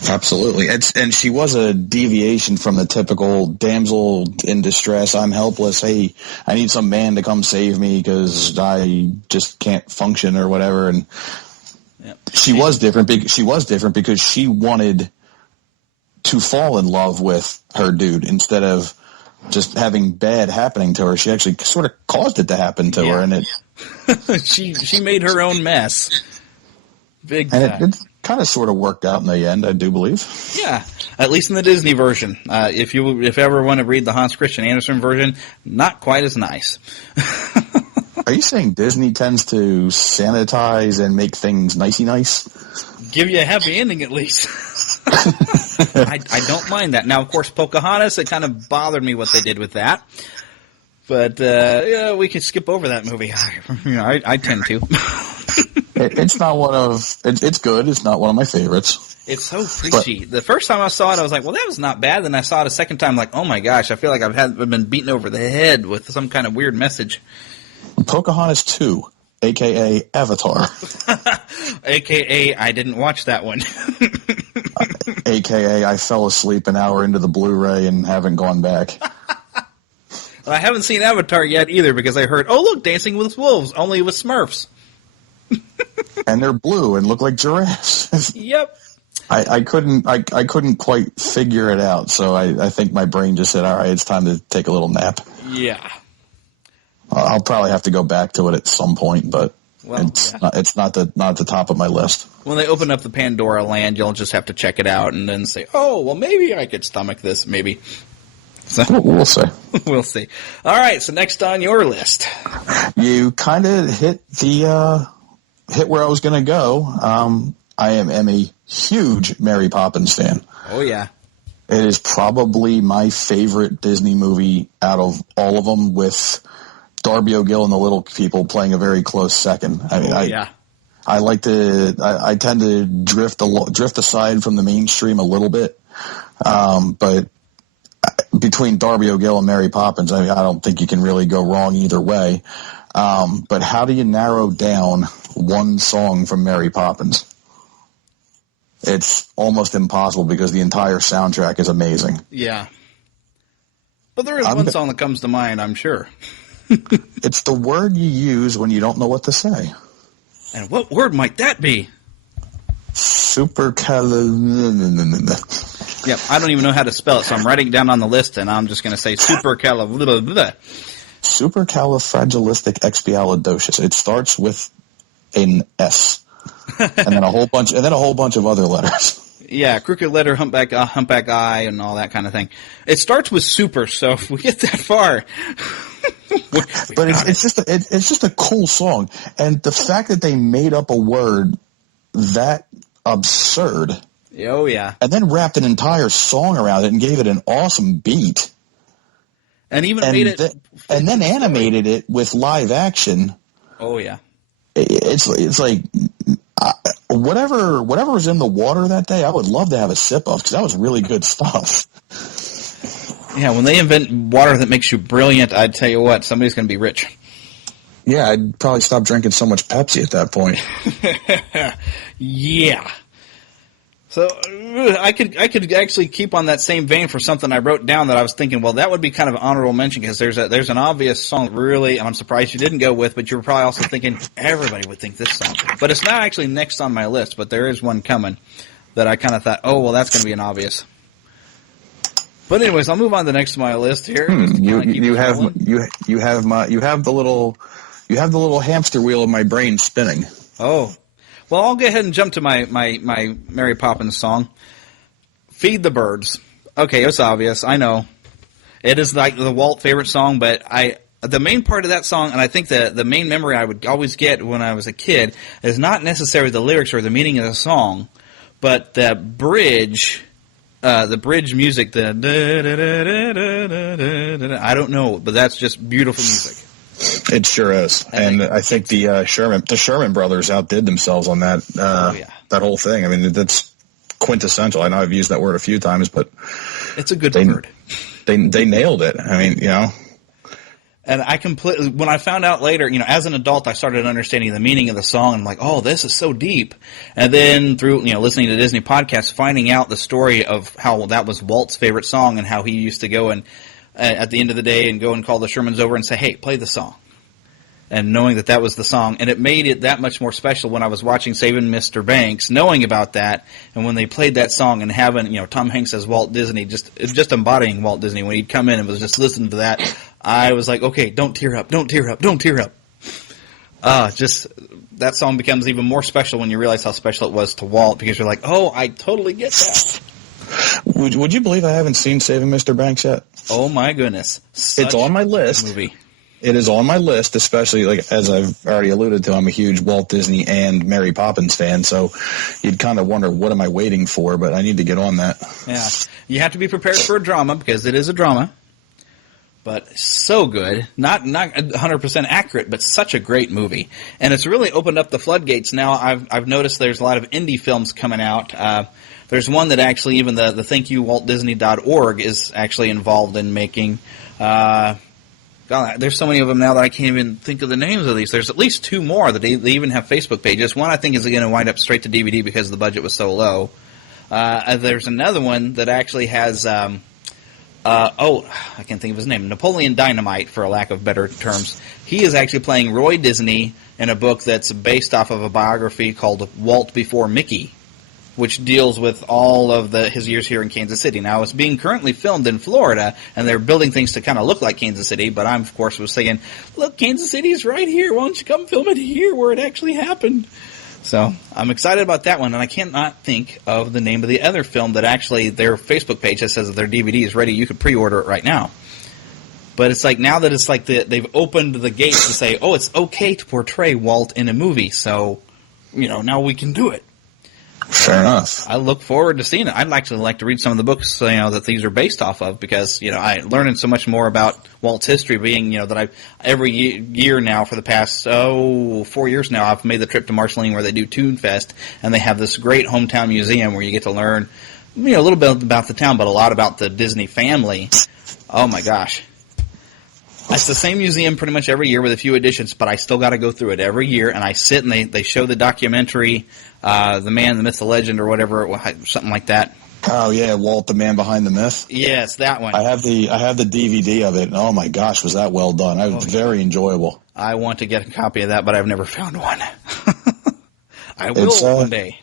Absolutely. And she was a deviation from the typical damsel in distress, I'm helpless, hey, I need some man to come save me because I just can't function or whatever. And she was different because she wanted to fall in love with her dude instead of just having bad happening to her. She actually sort of caused it to happen to her. And she made her own mess. Big time. And it kind of sort of worked out in the end, I do believe. Yeah, at least in the Disney version. If you ever want to read the Hans Christian Andersen version, not quite as nice. Are you saying Disney tends to sanitize and make things nicey nice? Give you a happy ending at least. I don't mind that. Now, of course, Pocahontas, it kind of bothered me what they did with that. But we can skip over that movie. I tend to. It's not one of. It's good. It's not one of my favorites. It's so preachy. The first time I saw it, I was like, "Well, that was not bad." Then I saw it a second time, like, "Oh my gosh!" I feel like I've been beaten over the head with some kind of weird message. Pocahontas 2, a.k.a. Avatar, a.k.a. I didn't watch that one, a.k.a. I fell asleep an hour into the Blu-ray and haven't gone back. I haven't seen Avatar yet either because I heard, "Oh look, Dancing with Wolves, only with Smurfs." and they're blue and look like giraffes. Yep. I couldn't quite figure it out, so I think my brain just said, all right, it's time to take a little nap. Yeah. I'll probably have to go back to it at some point, but it's not at the top of my list. When they open up the Pandora land, you'll just have to check it out and then say, oh, well, maybe I could stomach this, maybe. So, we'll see. We'll see. All right, so next on your list. You kind of hit where I was going to go. I am a huge Mary Poppins fan. Oh, yeah. It is probably my favorite Disney movie out of all of them, with Darby O'Gill and the Little People playing a very close second. I mean, I tend to drift aside from the mainstream a little bit, but between Darby O'Gill and Mary Poppins, I don't think you can really go wrong either way. But how do you narrow down one song from Mary Poppins? It's almost impossible because the entire soundtrack is amazing. Yeah. But there is one song that comes to mind, I'm sure. It's the word you use when you don't know what to say. And what word might that be? Yep, I don't even know how to spell it, so I'm writing it down on the list, and I'm just going to say supercalifragilisticexpialidocious. It starts with an S, and then a whole bunch of other letters. Yeah, crooked letter, humpback eye, and all that kind of thing. It starts with super, so if we get that far, but it's just a cool song, and the fact that they made up a word that absurd. Oh yeah, and then wrapped an entire song around it and gave it an awesome beat, and even made it, and then animated it with live action. Oh yeah, it's like. Whatever was in the water that day, I would love to have a sip of, because that was really good stuff. Yeah, when they invent water that makes you brilliant, I'd tell you what, somebody's going to be rich. Yeah, I'd probably stop drinking so much Pepsi at that point. Yeah. So I could actually keep on that same vein for something I wrote down that I was thinking, well, that would be kind of an honorable mention, because there's an obvious song really, and I'm surprised you didn't go with, but you were probably also thinking everybody would think this song. But it's not actually next on my list, but there is one coming that I kind of thought, oh, well, that's going to be an obvious. But anyways, I'll move on to the next on my list here. You have the little hamster wheel of my brain spinning. Oh. Well, I'll go ahead and jump to my Mary Poppins song, Feed the Birds. Okay, it's obvious. I know. It is like the Walt favorite song, but the main part of that song, and I think the main memory I would always get when I was a kid, is not necessarily the lyrics or the meaning of the song, but the bridge music, I don't know, but that's just beautiful music. It sure is, and I think the Sherman brothers outdid themselves on that. That whole thing. I mean, that's quintessential. I know I've used that word a few times, but it's a good word. They nailed it. I mean, And I completely, when I found out later, as an adult, I started understanding the meaning of the song. I'm like, oh, this is so deep. And then through, listening to Disney podcasts, finding out the story of how that was Walt's favorite song and how he used to go and at the end of the day and go and call the Shermans over and say, hey, play the song. And knowing that was the song. And it made it that much more special when I was watching Saving Mr. Banks, knowing about that. And when they played that song and having, Tom Hanks as Walt Disney, just embodying Walt Disney. When he'd come in and was just listening to that, I was like, okay, don't tear up, don't tear up, don't tear up. Just that song becomes even more special when you realize how special it was to Walt, because you're like, oh, I totally get that. Would you believe I haven't seen Saving Mr. Banks yet? Oh my goodness. It's on my list. Movie. It is on my list, especially, like, as I've already alluded to, I'm a huge Walt Disney and Mary Poppins fan, so you'd kind of wonder, what am I waiting for? But I need to get on that. Yeah. You have to be prepared for a drama, because it is a drama. But so good. Not 100% accurate, but such a great movie. And it's really opened up the floodgates. Now I've noticed there's a lot of indie films coming out. There's one that actually even the thankyouwaltdisney.org is actually involved in making. God, there's so many of them now that I can't even think of the names of these. There's at least two more that they even have Facebook pages. One I think is going to wind up straight to DVD because the budget was so low. There's another one that actually has, I can't think of his name, Napoleon Dynamite, for a lack of better terms. He is actually playing Roy Disney in a book that's based off of a biography called Walt Before Mickey, which deals with all of his years here in Kansas City. Now, it's being currently filmed in Florida, and they're building things to kind of look like Kansas City, but I'm, of course, was saying, look, Kansas City's right here. Why don't you come film it here where it actually happened? So I'm excited about that one, and I cannot think of the name of the other film that actually their Facebook page that says that their DVD is ready. You can pre-order it right now. But it's like now that it's like they've opened the gates to say, oh, it's okay to portray Walt in a movie, so, now we can do it. Fair enough. I look forward to seeing it. I'd actually like to read some of the books, that these are based off of, because, I learning so much more about Walt's history, being, that I've every year now for the past 4 years now, I've made the trip to Marceline where they do Toon Fest, and they have this great hometown museum where you get to learn, a little bit about the town, but a lot about the Disney family. Oh my gosh. It's the same museum pretty much every year with a few additions, but I still got to go through it every year, and I sit and they show the documentary, The Man, the Myth, the Legend, or whatever, something like that. Oh yeah, Walt, the Man Behind the Myth. Yes, that one. I have the DVD of it, and oh my gosh, was that well done. It was very enjoyable. I want to get a copy of that, but I've never found one. I will one day.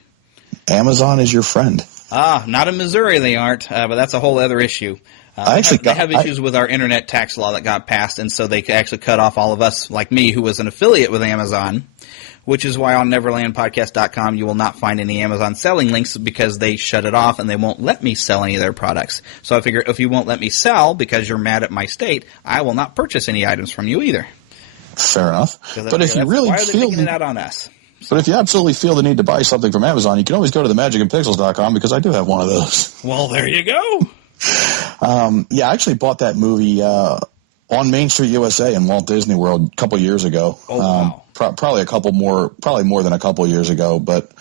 Amazon is your friend. Not in Missouri they aren't, but that's a whole other issue. They have issues with our internet tax law that got passed, and so they actually cut off all of us, like me, who was an affiliate with Amazon, which is why on NeverlandPodcast.com you will not find any Amazon selling links because they shut it off and they won't let me sell any of their products. So I figure if you won't let me sell because you're mad at my state, I will not purchase any items from you either. Fair enough. But if you really why are they feel taking it out on us? But if you absolutely feel the need to buy something from Amazon, you can always go to themagicandpixels.com because I do have one of those. Well, there you go. I actually bought that movie on Main Street USA in Walt Disney World a couple years ago. Oh, wow. Probably more than a couple years ago, but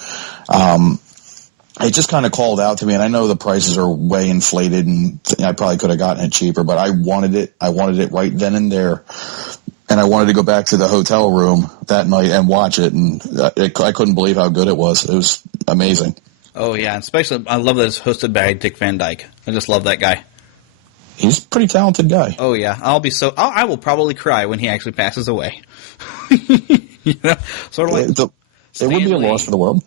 it just kind of called out to me, and I know the prices are way inflated, and I probably could have gotten it cheaper, but I wanted it right then and there. And I wanted to go back to the hotel room that night and watch it, and I couldn't believe how good it was. It was amazing. Oh, yeah. Especially, I love that it's hosted by Dick Van Dyke. I just love that guy. He's a pretty talented guy. Oh, yeah. I will probably cry when he actually passes away. Sort of like it would be a loss for the world.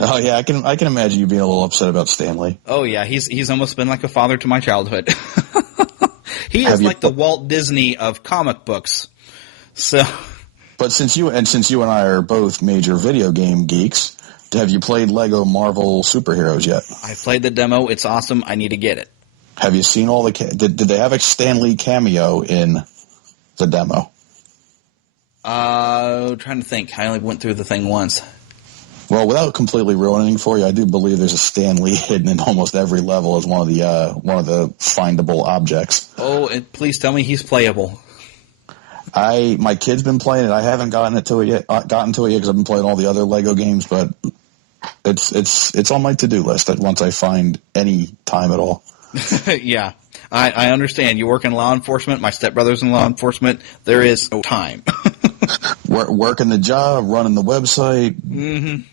Oh, yeah. I can imagine you being a little upset about Stan Lee. Oh, yeah. He's almost been like a father to my childhood. He is like the Walt Disney of comic books. So, but since you and I are both major video game geeks, have you played Lego Marvel Superheroes yet? I played the demo. It's awesome. I need to get it. Have you seen all the did they have a Stan Lee cameo in the demo? Trying to think. I only went through the thing once. Well, without completely ruining for you, I do believe there's a Stan Lee hidden in almost every level as one of the findable objects. Oh, please tell me he's playable. My kid's been playing it. I haven't gotten to it yet because I've been playing all the other Lego games, but it's on my to-do list once I find any time at all. Yeah, I understand. You work in law enforcement. My stepbrother's in law enforcement. There is no time. Working the job, running the website,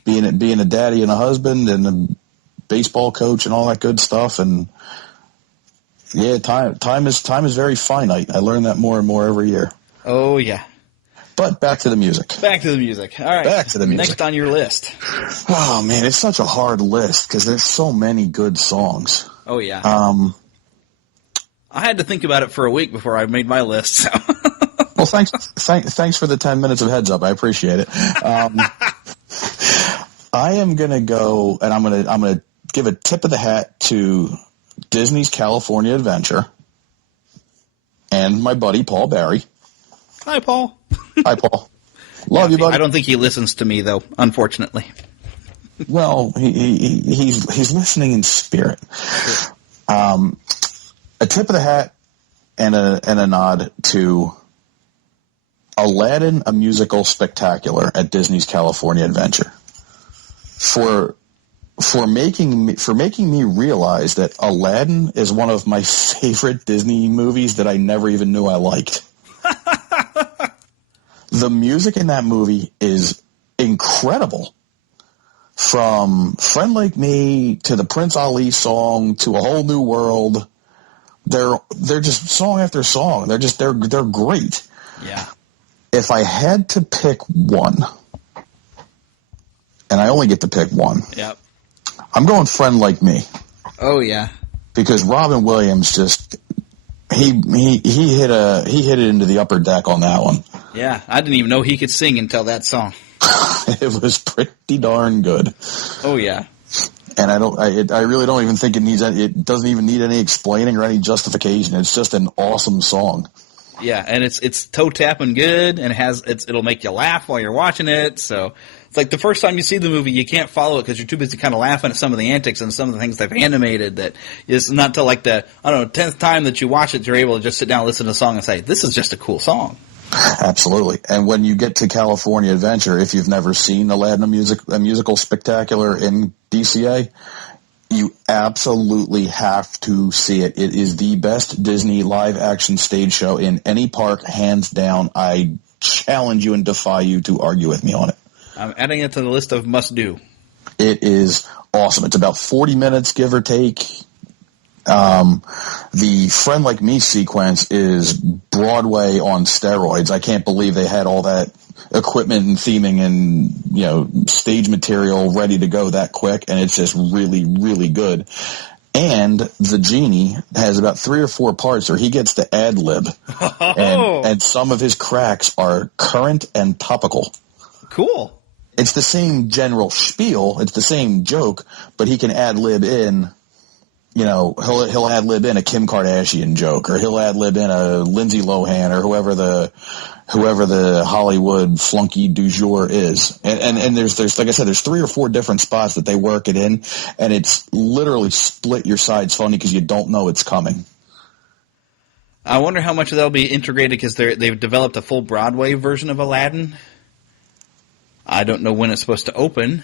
being a daddy and a husband and a baseball coach and all that good stuff. And yeah, time is very finite. I learn that more and more every year. Oh yeah. But back to the music. All right. Back to the music. Next on your list. Oh man, it's such a hard list because there's so many good songs. Oh yeah. I had to think about it for a week before I made my list. So. Well, thanks for the 10 minutes of heads up. I appreciate it. I am gonna go, and I'm gonna give a tip of the hat to Disney's California Adventure and my buddy Paul Barry. Hi, Paul. Hi, Paul. Love you, buddy. I don't think he listens to me though, unfortunately. Well, he's listening in spirit. A tip of the hat and a nod to Aladdin, a musical spectacular at Disney's California Adventure, for making me realize that Aladdin is one of my favorite Disney movies that I never even knew I liked. The music in that movie is incredible. From Friend Like Me to the Prince Ali song to A Whole New World, they're just song after song. They're great. Yeah. If I had to pick one, and I only get to pick one, Yep. I'm going Friend Like Me. Oh, yeah. Because Robin Williams just he hit it into the upper deck on that one. Yeah, I didn't even know he could sing until that song. It was pretty darn good. Oh, yeah. And I really don't even think it doesn't even need any explaining or any justification. It's just an awesome song. Yeah, and it's toe tapping good, and it'll make you laugh while you're watching it. So it's like the first time you see the movie, you can't follow it because you're too busy kind of laughing at some of the antics and some of the things they've animated. That it's not till like the 10th time that you watch it, you're able to just sit down and listen to the song and say, "This is just a cool song." Absolutely. And when you get to California Adventure, if you've never seen Aladdin a musical spectacular in DCA, you absolutely have to see it. It is the best Disney live-action stage show in any park, hands down. I challenge you and defy you to argue with me on it. I'm adding it to the list of must-do. It is awesome. It's about 40 minutes, give or take. The Friend Like Me sequence is Broadway on steroids. I can't believe they had all that equipment and theming and, stage material ready to go that quick, and it's just really, really good. And the genie has about 3 or 4 parts where he gets to ad-lib, and some of his cracks are current and topical. Cool. It's the same general spiel, it's the same joke, but he can ad-lib in, he'll ad-lib in a Kim Kardashian joke, or he'll ad-lib in a Lindsay Lohan, or whoever the Hollywood flunky du jour is. And there's like I said, there's 3 or 4 different spots that they work it in, and it's literally split your sides funny because you don't know it's coming. I wonder how much of that'll be integrated because they've developed a full Broadway version of Aladdin. I don't know when it's supposed to open.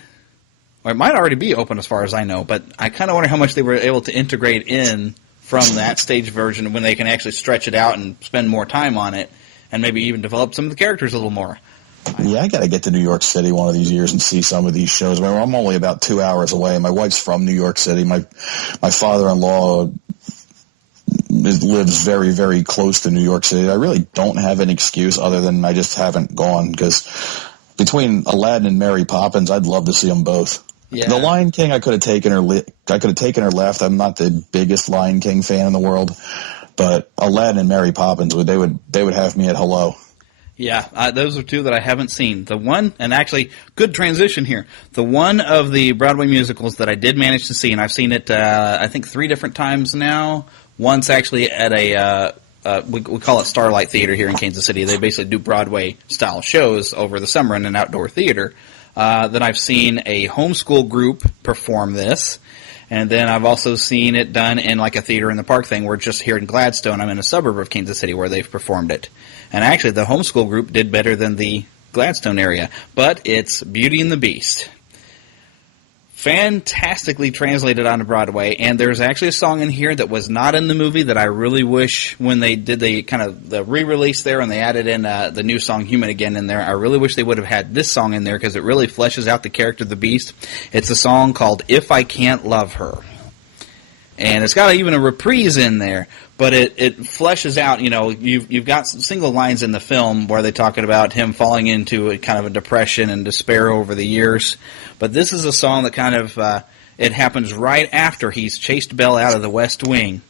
Or it might already be open as far as I know, but I kind of wonder how much they were able to integrate in from that stage version when they can actually stretch it out and spend more time on it and maybe even develop some of the characters a little more. Yeah, I got to get to New York City one of these years and see some of these shows. I'm only about 2 hours away. My wife's from New York City. My father-in-law lives very, very close to New York City. I really don't have an excuse other than I just haven't gone because between Aladdin and Mary Poppins, I'd love to see them both. Yeah. The Lion King, I could have taken her left. I'm not the biggest Lion King fan in the world, but Aladdin and Mary Poppins they would have me at hello. Yeah, those are 2 that I haven't seen. The one, and actually, good transition here. The one of the Broadway musicals that I did manage to see, and I've seen it, I think 3 different times now. Once actually at we call it Starlight Theater here in Kansas City. They basically do Broadway-style shows over the summer in an outdoor theater. Then I've seen a homeschool group perform this, and then I've also seen it done in like a theater in the park thing. We're just here in Gladstone. I'm in a suburb of Kansas City where they've performed it. And actually, the homeschool group did better than the Gladstone area, but it's Beauty and the Beast. Fantastically translated onto Broadway, and there's actually a song in here that was not in the movie that I really wish when they did the re-release there and they added in the new song Human Again in there, I really wish they would have had this song in there because it really fleshes out the character of the Beast. It's a song called If I Can't Love Her. And it's got even a reprise in there, but it fleshes out, you've got some single lines in the film where they're talking about him falling into a kind of a depression and despair over the years. But this is a song that kind of, it happens right after he's chased Belle out of the West Wing.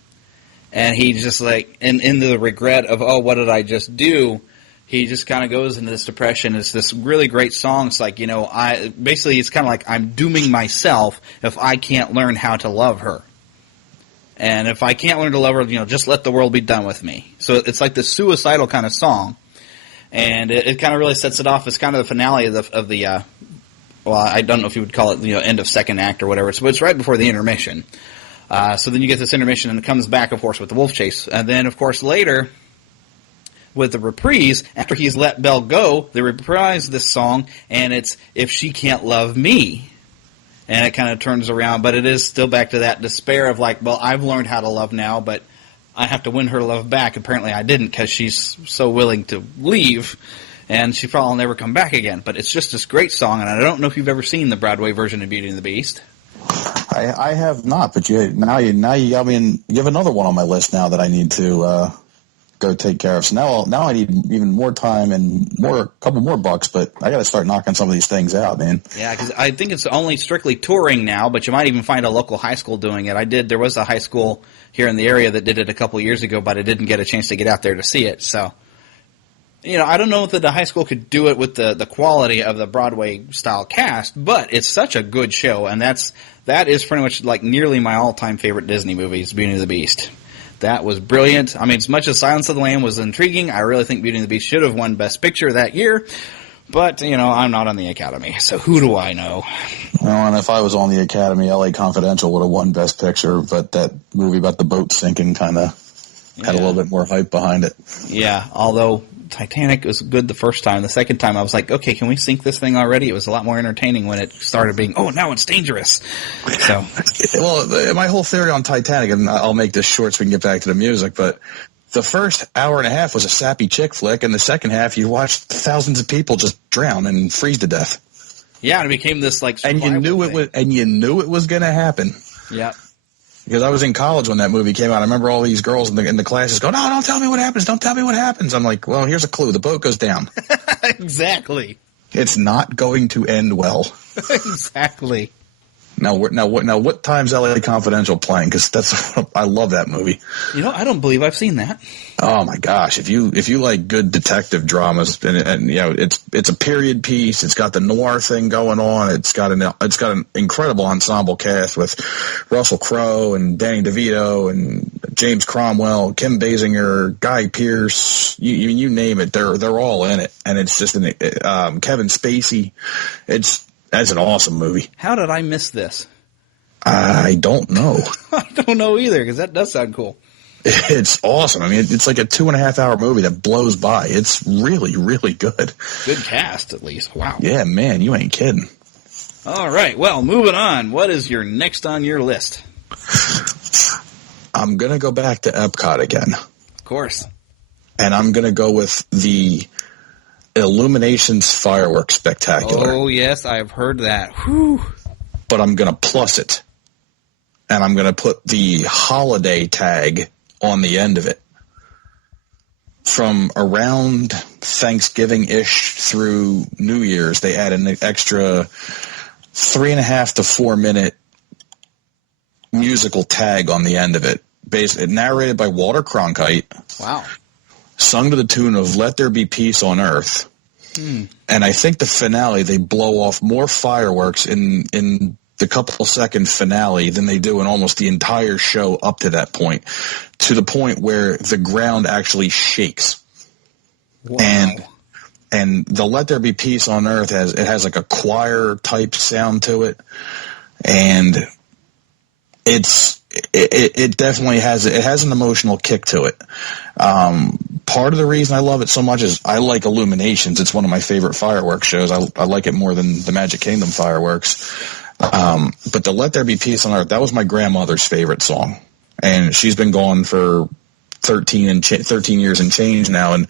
And he's just like, in the regret of, oh, what did I just do? He just kind of goes into this depression. It's this really great song. It's like, basically it's kind of like I'm dooming myself if I can't learn how to love her. And if I can't learn to love her, just let the world be done with me. So it's like the suicidal kind of song. And it kind of really sets it off as kind of the finale of the well, I don't know if you would call it, end of second act or whatever. But it's right before the intermission. So then you get this intermission and it comes back, of course, with the wolf chase. And then, of course, later with the reprise, after he's let Belle go, they reprise this song and it's If She Can't Love Me. And it kind of turns around, but it is still back to that despair of like, well, I've learned how to love now, but I have to win her love back. Apparently I didn't because she's so willing to leave, and she probably will never come back again. But it's just this great song, and I don't know if you've ever seen the Broadway version of Beauty and the Beast. I have not, but now you got me. You have another one on my list now that I need to go take care of. So now I need even more time and a couple more bucks, but I got to start knocking some of these things out, man. Yeah, because I think it's only strictly touring now, but you might even find a local high school doing it. There was a high school here in the area that did it a couple years ago, but I didn't get a chance to get out there to see it. So, I don't know that the high school could do it with the quality of the Broadway style cast, but it's such a good show, and that is pretty much like nearly my all-time favorite Disney movie is Beauty and the Beast. That was brilliant. I mean, as much as Silence of the Lamb was intriguing, I really think Beauty and the Beast should have won Best Picture that year. But, I'm not on the Academy, so who do I know? Well, and if I was on the Academy, L.A. Confidential would have won Best Picture, but that movie about the boat sinking kind of had a little bit more hype behind it. Yeah, although Titanic was good the first time. The second time I was like, okay, can we sink this thing already? It was a lot more entertaining when it started being, oh, now it's dangerous. So, well, my whole theory on Titanic, and I'll make this short so we can get back to the music, but the first hour and a half was a sappy chick flick, and the second half you watched thousands of people just drown and freeze to death. Yeah, and it became this like and you knew it was going to happen. Yeah. Because I was in college when that movie came out. I remember all these girls in the classes go, no, don't tell me what happens. Don't tell me what happens. I'm like, well, here's a clue. The boat goes down. Exactly. It's not going to end well. Exactly. Now, what time's LA Confidential playing? Because I love that movie. I don't believe I've seen that. Oh my gosh! If you like good detective dramas, and it's a period piece. It's got the noir thing going on. It's got an incredible ensemble cast with Russell Crowe and Danny DeVito and James Cromwell, Kim Basinger, Guy Pearce. You name it, they're all in it, and it's just Kevin Spacey. That's an awesome movie. How did I miss this? I don't know. I don't know either, because that does sound cool. It's awesome. I mean, it's like a 2.5-hour movie that blows by. It's really, really good. Good cast, at least. Wow. Yeah, man, you ain't kidding. All right, well, moving on. What is your next on your list? I'm going to go back to Epcot again. Of course. And I'm going to go with the Illuminations Fireworks Spectacular. Oh, yes, I've heard that. Whew. But I'm going to plus it. And I'm going to put the holiday tag on the end of it. From around Thanksgiving-ish through New Year's, they add an extra 3.5 to 4 minute musical tag on the end of it. Narrated by Walter Cronkite. Wow. Sung to the tune of Let There Be Peace on Earth. And I think the finale, they blow off more fireworks in the couple-second finale than they do in almost the entire show up to that point, to the point where the ground actually shakes. Wow. And the Let There Be Peace on Earth has like a choir-type sound to it, and it definitely has an emotional kick to it. Part of the reason I love it so much is I like Illuminations. It's one of my favorite fireworks shows. I like it more than the Magic Kingdom fireworks. But the Let There Be Peace on Earth, that was my grandmother's favorite song. And she's been gone for 13 years and change now. And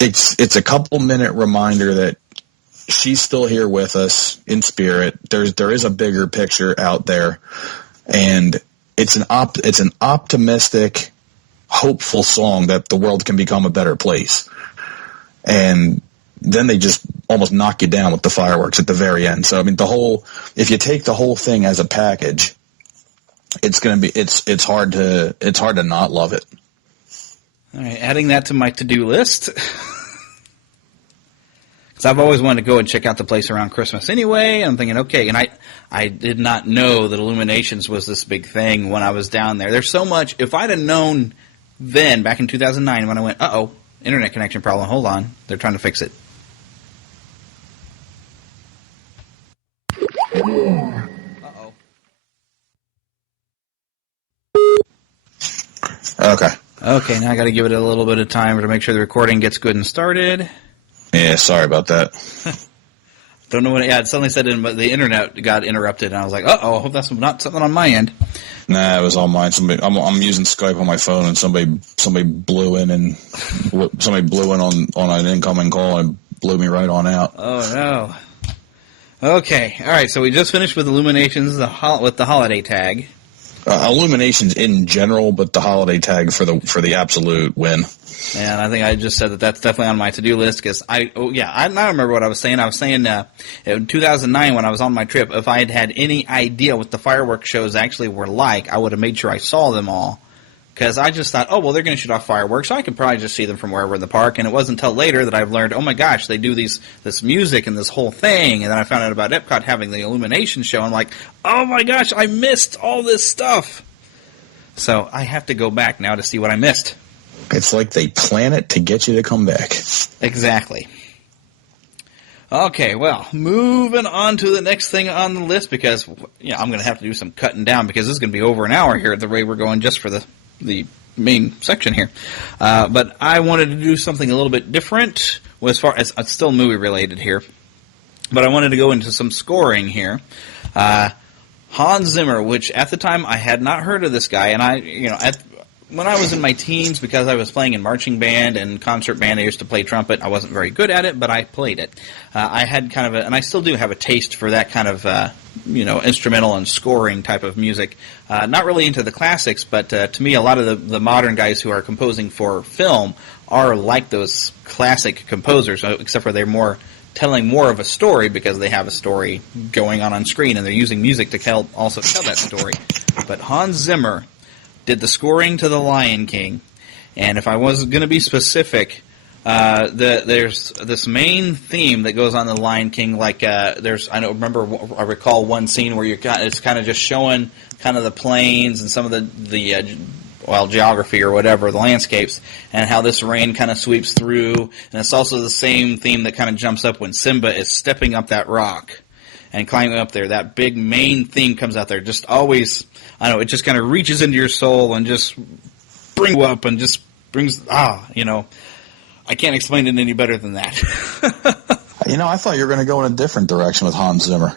it's a couple-minute reminder that she's still here with us in spirit. There is a bigger picture out there. And it's an optimistic, hopeful song that the world can become a better place. And then they just almost knock you down with the fireworks at the very end. So I mean, if you take the whole thing as a package, it's hard to not love it. All right, adding that to my to-do list. Because I've always wanted to go and check out the place around Christmas anyway. I'm thinking, okay, and I did not know that Illuminations was this big thing when I was down there. There's so much. If I'd have known then, back in 2009, when I went, uh-oh, internet connection problem, hold on, they're trying to fix it. Uh-oh. Okay, now I got to give it a little bit of time to make sure the recording gets good and started. Yeah, sorry about that. Don't know what. Yeah, it suddenly said the internet got interrupted, and I was like, "Uh-oh, I hope that's not something on my end." Nah, it was on mine. I'm using Skype on my phone, and somebody blew in on an incoming call and blew me right on out. Oh no. Okay, all right. So we just finished with Illuminations, with the holiday tag. Illuminations in general, but the holiday tag for the absolute win. And I think I just said that's definitely on my to-do list because I remember what I was saying. I was saying in 2009 when I was on my trip, if I had had any idea what the fireworks shows actually were like, I would have made sure I saw them all. Because I just thought, they're going to shoot off fireworks, so I could probably just see them from wherever in the park. And it wasn't until later that I've learned, oh my gosh, they do this music and this whole thing. And then I found out about Epcot having the illumination show. I'm like, oh my gosh, I missed all this stuff. So I have to go back now to see what I missed. It's like they plan it to get you to come back. Exactly. Okay, well, moving on to the next thing on the list because I'm going to have to do some cutting down because this is going to be over an hour here at the rate we're going just for the main section here. But I wanted to do something a little bit different as far as it's still movie related here. But I wanted to go into some scoring here. Hans Zimmer, which at the time I had not heard of this guy, and when I was in my teens, because I was playing in marching band and concert band, I used to play trumpet. I wasn't very good at it, but I played it. I had kind of and I still do have a taste for that kind of, instrumental and scoring type of music. Not really into the classics, but to me, a lot of the modern guys who are composing for film are like those classic composers, except for they're telling more of a story because they have a story going on screen, and they're using music to also tell that story. But Hans Zimmer did the scoring to The Lion King, and if I was going to be specific, there's this main theme that goes on The Lion King. Like I recall one scene where it's kind of just showing kind of the plains and some of the geography or whatever, the landscapes, and how this rain kind of sweeps through. And it's also the same theme that kind of jumps up when Simba is stepping up that rock and climbing up there. That big main theme comes out there. Just always, it just kind of reaches into your soul and just brings you up and just brings, I can't explain it any better than that. I thought you were going to go in a different direction with Hans Zimmer.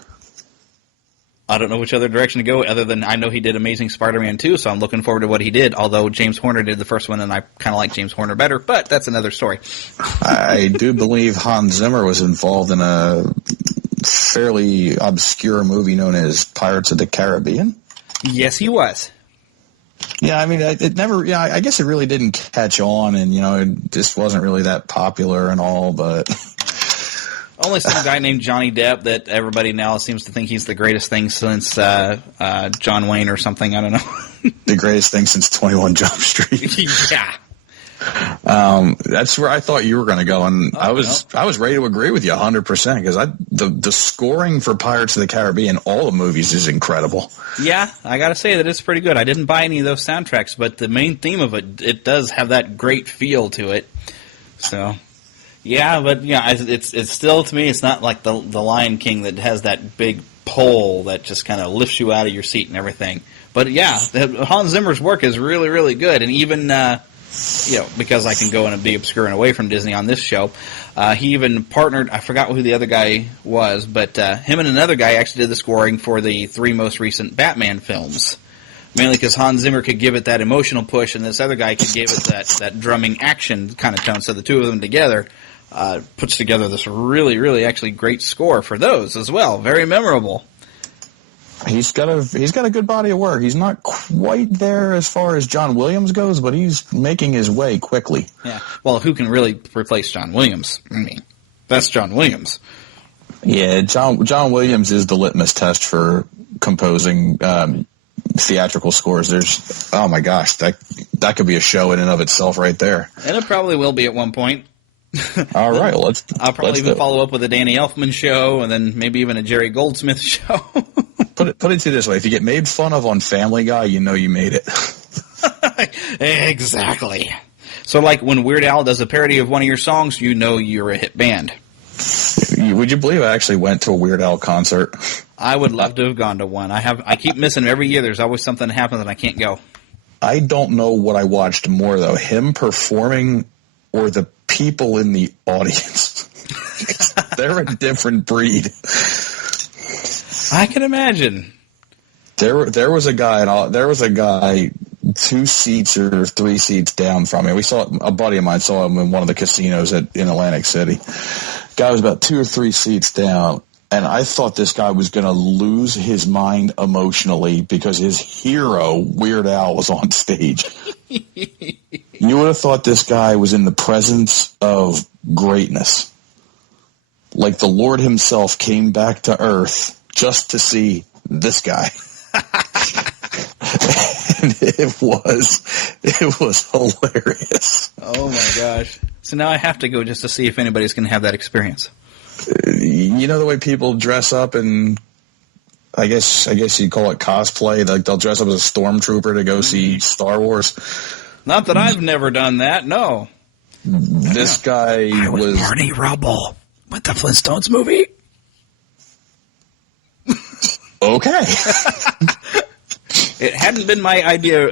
I don't know which other direction to go other than I know he did Amazing Spider-Man 2, so I'm looking forward to what he did, although James Horner did the first one, and I kind of like James Horner better, but that's another story. I do believe Hans Zimmer was involved in a fairly obscure movie known as Pirates of the Caribbean. Yes, he was. Yeah, it never, I guess it really didn't catch on, and, it just wasn't really that popular and all, but... Only some guy named Johnny Depp that everybody now seems to think he's the greatest thing since John Wayne or something. I don't know. The greatest thing since 21 Jump Street. Yeah. That's where I thought you were going to go, and I was ready to agree with you 100% because the scoring for Pirates of the Caribbean, all the movies, is incredible. Yeah, I got to say that it's pretty good. I didn't buy any of those soundtracks, but the main theme of it does have that great feel to it. So. Yeah, but it's still, to me, it's not like the Lion King that has that big pole that just kind of lifts you out of your seat and everything. But yeah, Hans Zimmer's work is really, really good, and even because I can go and be obscure and away from Disney on this show, he even partnered. I forgot who the other guy was, but him and another guy actually did the scoring for the 3 most recent Batman films. Mainly because Hans Zimmer could give it that emotional push, and this other guy could give it that drumming action kind of tone. So the two of them together puts together this really, really actually great score for those as well. Very memorable. He's got a good body of work. He's not quite there as far as John Williams goes, but he's making his way quickly. Yeah. Well, who can really replace John Williams? That's John Williams. Yeah, John Williams is the litmus test for composing theatrical scores. There's, oh my gosh, that could be a show in and of itself right there. And it probably will be at one point. All right, well, I'll probably even follow up with a Danny Elfman show, and then maybe even a Jerry Goldsmith show. Put it to this way: if you get made fun of on Family Guy, you know you made it. Exactly. So, like when Weird Al does a parody of one of your songs, you know you're a hit band. Would you believe I actually went to a Weird Al concert? I would love to have gone to one. I keep missing them every year. There's always something that happens and I can't go. I don't know what I watched more though: him performing or the people in the audience. They're a different breed. I can imagine. There was a guy 2 seats or 3 seats down from me. A buddy of mine saw him in one of the casinos in Atlantic City. Guy was about 2 or 3 seats down, And I thought this guy was going to lose his mind emotionally because his hero, Weird Al, was on stage. You would have thought this guy was in the presence of greatness. Like the Lord himself came back to earth just to see this guy. And it was hilarious. Oh my gosh. So now I have to go just to see if anybody's going to have that experience. You know the way people dress up, and I guess you call it cosplay. Like they'll dress up as a stormtrooper to go see Star Wars. Not that I've never done that. No. This guy was Barney Rubble with the Flintstones movie. Okay. It hadn't been my idea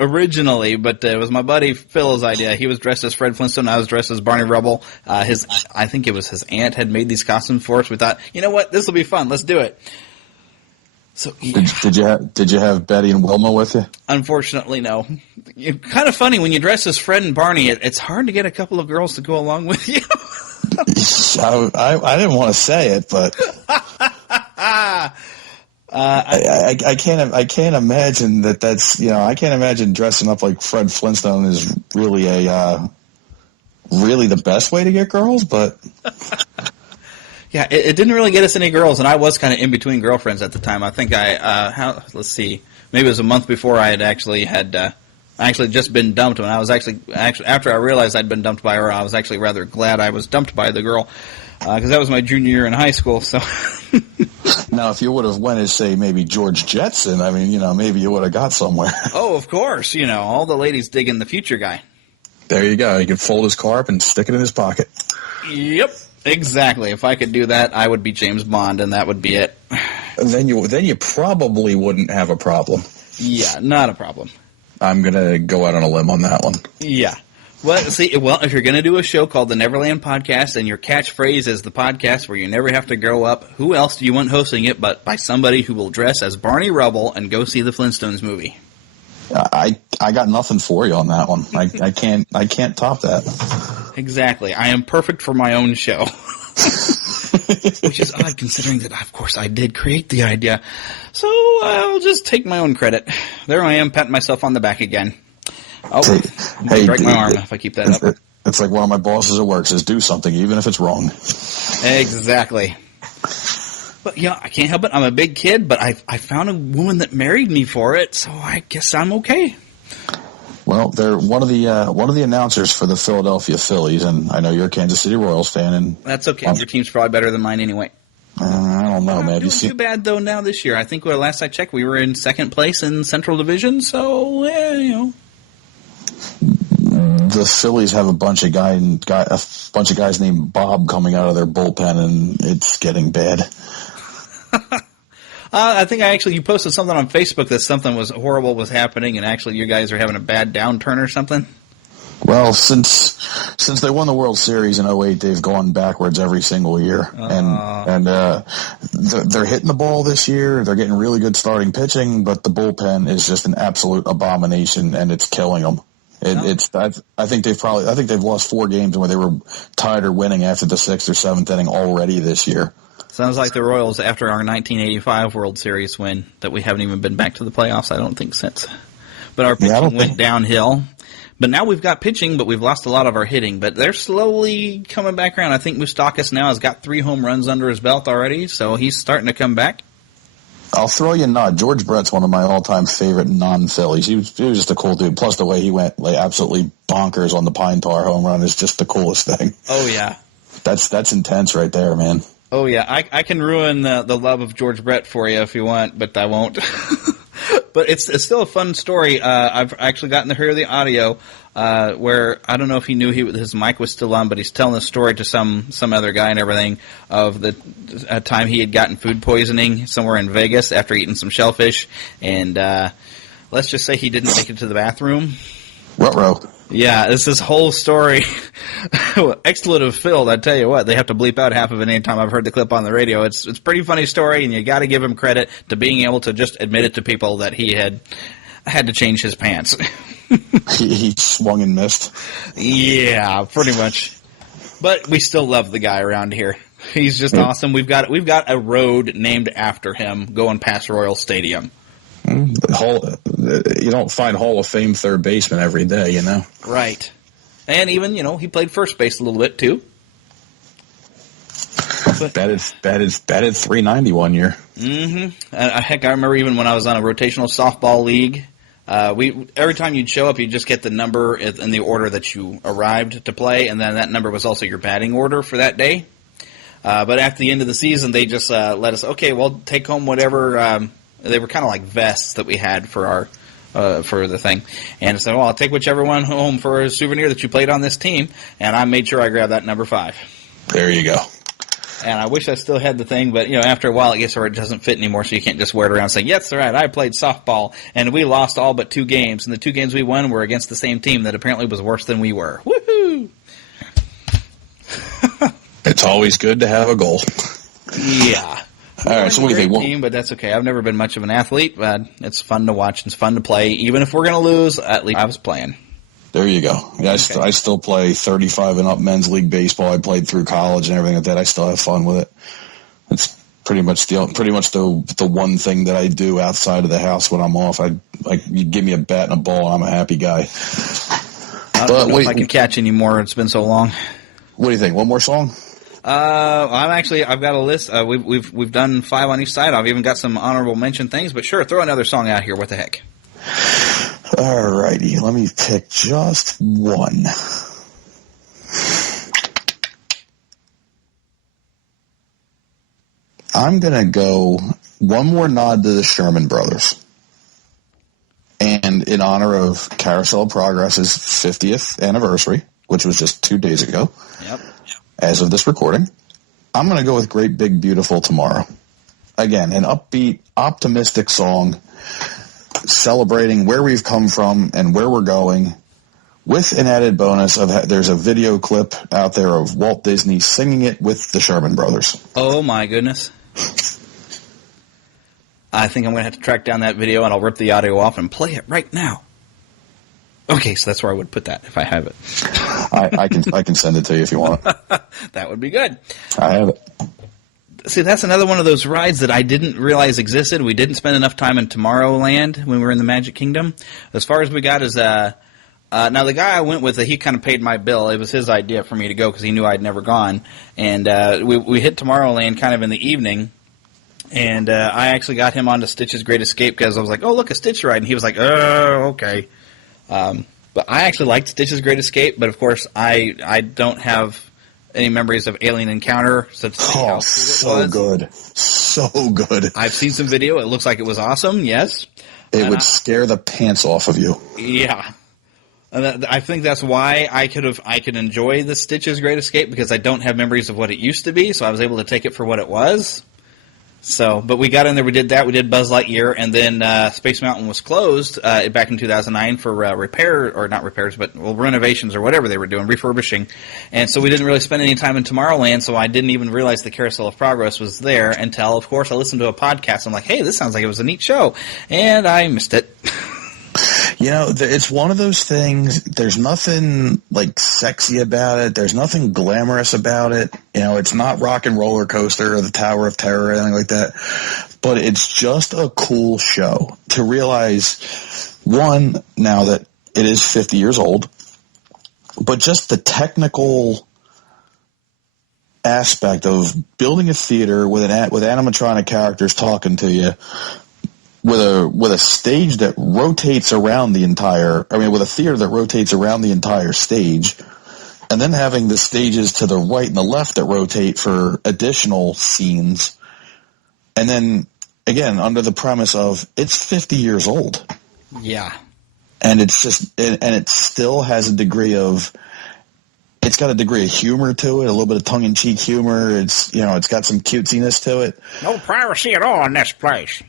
originally, but it was my buddy Phil's idea. He was dressed as Fred Flintstone. I was dressed as Barney Rubble. I think it was his aunt had made these costumes for us. We thought, you know what, this will be fun. Let's do it. So did you have Betty and Wilma with you? Unfortunately, no. Kind of funny when you dress as Fred and Barney. It's hard to get a couple of girls to go along with you. I didn't want to say it, but. I can't imagine that's I can't imagine dressing up like Fred Flintstone is really really the best way to get girls, but yeah, it didn't really get us any girls, and I was kind of in between girlfriends at the time. I think let's see, maybe it was a month before I had actually just been dumped, and I was actually after I realized I'd been dumped by her, I was actually rather glad I was dumped by the girl because that was my junior year in high school. So. Now, if you would have went as, say, maybe George Jetson, I mean, maybe you would have got somewhere. Oh, of course. All the ladies digging the future guy. There you go. He could fold his car up and stick it in his pocket. Yep, exactly. If I could do that, I would be James Bond, and that would be it. And then you probably wouldn't have a problem. Yeah, not a problem. I'm going to go out on a limb on that one. Yeah. Well, if you're going to do a show called the Neverland Podcast and your catchphrase is the podcast where you never have to grow up, who else do you want hosting it but by somebody who will dress as Barney Rubble and go see the Flintstones movie? I got nothing for you on that one. I can't top that. Exactly. I am perfect for my own show. Which is odd considering that, of course, I did create the idea. So I'll just take my own credit. There I am, patting myself on the back again. Oh, hey, break my arm if I keep that up. It's like one of my bosses at work says, do something, even if it's wrong. Exactly. But, I can't help it. I'm a big kid, but I found a woman that married me for it, so I guess I'm okay. Well, they're one of the announcers for the Philadelphia Phillies, and I know you're a Kansas City Royals fan. And that's okay. Your team's probably better than mine anyway. I don't know, man. Not doing too bad, though, now this year. I think last I checked, we were in second place in Central Division, so, The Phillies have a bunch of guys named Bob coming out of their bullpen, and it's getting bad. I think you posted something on Facebook that something was horrible was happening, and actually you guys are having a bad downturn or something. Well, since they won the World Series in 2008, they've gone backwards every single year, and they're hitting the ball this year. They're getting really good starting pitching, but the bullpen is just an absolute abomination, and it's killing them. I think they've lost 4 games where they were tied or winning after the 6th or 7th inning already this year. Sounds like the Royals after our 1985 World Series win that we haven't even been back to the playoffs, I don't think, since. But our pitching went downhill. But now we've got pitching, but we've lost a lot of our hitting. But they're slowly coming back around. I think Moustakas now has got 3 home runs under his belt already, so he's starting to come back. I'll throw you a nod. George Brett's one of my all-time favorite non-Phillies. He was just a cool dude. Plus, the way he went absolutely bonkers on the Pine Tar home run is just the coolest thing. Oh, yeah. That's intense right there, man. Oh, yeah. I can ruin the love of George Brett for you if you want, but I won't. But it's still a fun story. I've actually gotten to hear the audio where I don't know if he knew his mic was still on, but he's telling a story to some other guy and everything of the time he had gotten food poisoning somewhere in Vegas after eating some shellfish, and let's just say he didn't make it to the bathroom. Ruh-roh. Yeah, this is whole story. Expletive filled, I tell you what. They have to bleep out half of it anytime I've heard the clip on the radio. It's a pretty funny story, and you got to give him credit to being able to just admit it to people that he had to change his pants. He swung and missed. Yeah, pretty much. But we still love the guy around here. He's just awesome. We've got a road named after him going past Royal Stadium. You don't find Hall of Fame third baseman every day, you know. Right. And even, he played first base a little bit too. Batted 390 one year. Mm-hmm. Heck, I remember even when I was on a rotational softball league, every time you'd show up, you'd just get the number in the order that you arrived to play, and then that number was also your batting order for that day. But at the end of the season, they just let us, okay, well, take home whatever. They were kind of like vests that we had for our for the thing. And I said, well, I'll take whichever one home for a souvenir that you played on this team, and I made sure I grabbed that number 5. There you go. And I wish I still had the thing, but, after a while it gets where it doesn't fit anymore, so you can't just wear it around saying, yes, all right, I played softball, and we lost all but 2 games, and the 2 games we won were against the same team that apparently was worse than we were. Woohoo! It's always good to have a goal. Yeah. All right, so what do you think? Team, but that's okay. I've never been much of an athlete, but it's fun to watch. It's fun to play. Even if we're going to lose, at least I was playing. There you go. Yeah, Okay. I still play 35 and up men's league baseball. I played through college and everything like that. I still have fun with it. It's pretty much the one thing that I do outside of the house when I'm off. You give me a bat and a ball, I'm a happy guy. I don't know if I can catch anymore. It's been so long. What do you think? One more song? I've got a list. We've done 5 on each side. I've even got some honorable mention things. But sure, throw another song out here. What the heck? All righty, let me pick just one. I'm going to go one more nod to the Sherman Brothers. And in honor of Carousel of Progress's 50th anniversary, which was just 2 days ago, Yep. as of this recording, I'm going to go with Great Big Beautiful Tomorrow. Again, an upbeat, optimistic song celebrating where we've come from and where we're going, with an added bonus of there's a video clip out there of Walt Disney singing it with the Sherman Brothers. Oh, my goodness. I think I'm going to have to track down that video, and I'll rip the audio off and play it right now. Okay, so that's where I would put that if I have it. I can send it to you if you want it. That would be good. I have it. See, that's another one of those rides that I didn't realize existed. We didn't spend enough time in Tomorrowland when we were in the Magic Kingdom. As far as we got is, now the guy I went with, he kind of paid my bill. It was his idea for me to go because he knew I'd never gone. And we hit Tomorrowland kind of in the evening. And I actually got him onto Stitch's Great Escape because I was like, oh, look, a Stitch ride. And he was like, oh, okay. But I actually liked Stitch's Great Escape. But, of course, I don't have any memories of Alien Encounter. So good. So good. I've seen some video. It looks like it was awesome, yes. It would scare the pants off of you. Yeah. And I think that's why I could enjoy the Stitch's Great Escape, because I don't have memories of what it used to be, so I was able to take it for what it was. So, but we got in there, we did that, we did Buzz Lightyear, and then Space Mountain was closed back in 2009 for renovations or whatever they were doing, refurbishing. And so we didn't really spend any time in Tomorrowland, so I didn't even realize the Carousel of Progress was there until, of course, I listened to a podcast. I'm like, hey, this sounds like it was a neat show. And I missed it. You know, it's one of those things, there's nothing, like, sexy about it. There's nothing glamorous about it. You know, it's not Rock and Roller Coaster or the Tower of Terror or anything like that. But it's just a cool show to realize, one, now that it is 50 years old, but just the technical aspect of building a theater with animatronic characters talking to you, with a stage that rotates around with a theater that rotates around the entire stage, and then having the stages to the right and the left that rotate for additional scenes. And then, again, under the premise of it's 50 years old. Yeah. And it's just, and it still has it's got a degree of humor to it, a little bit of tongue-in-cheek humor. It's got some cutesiness to it. No piracy at all in this place.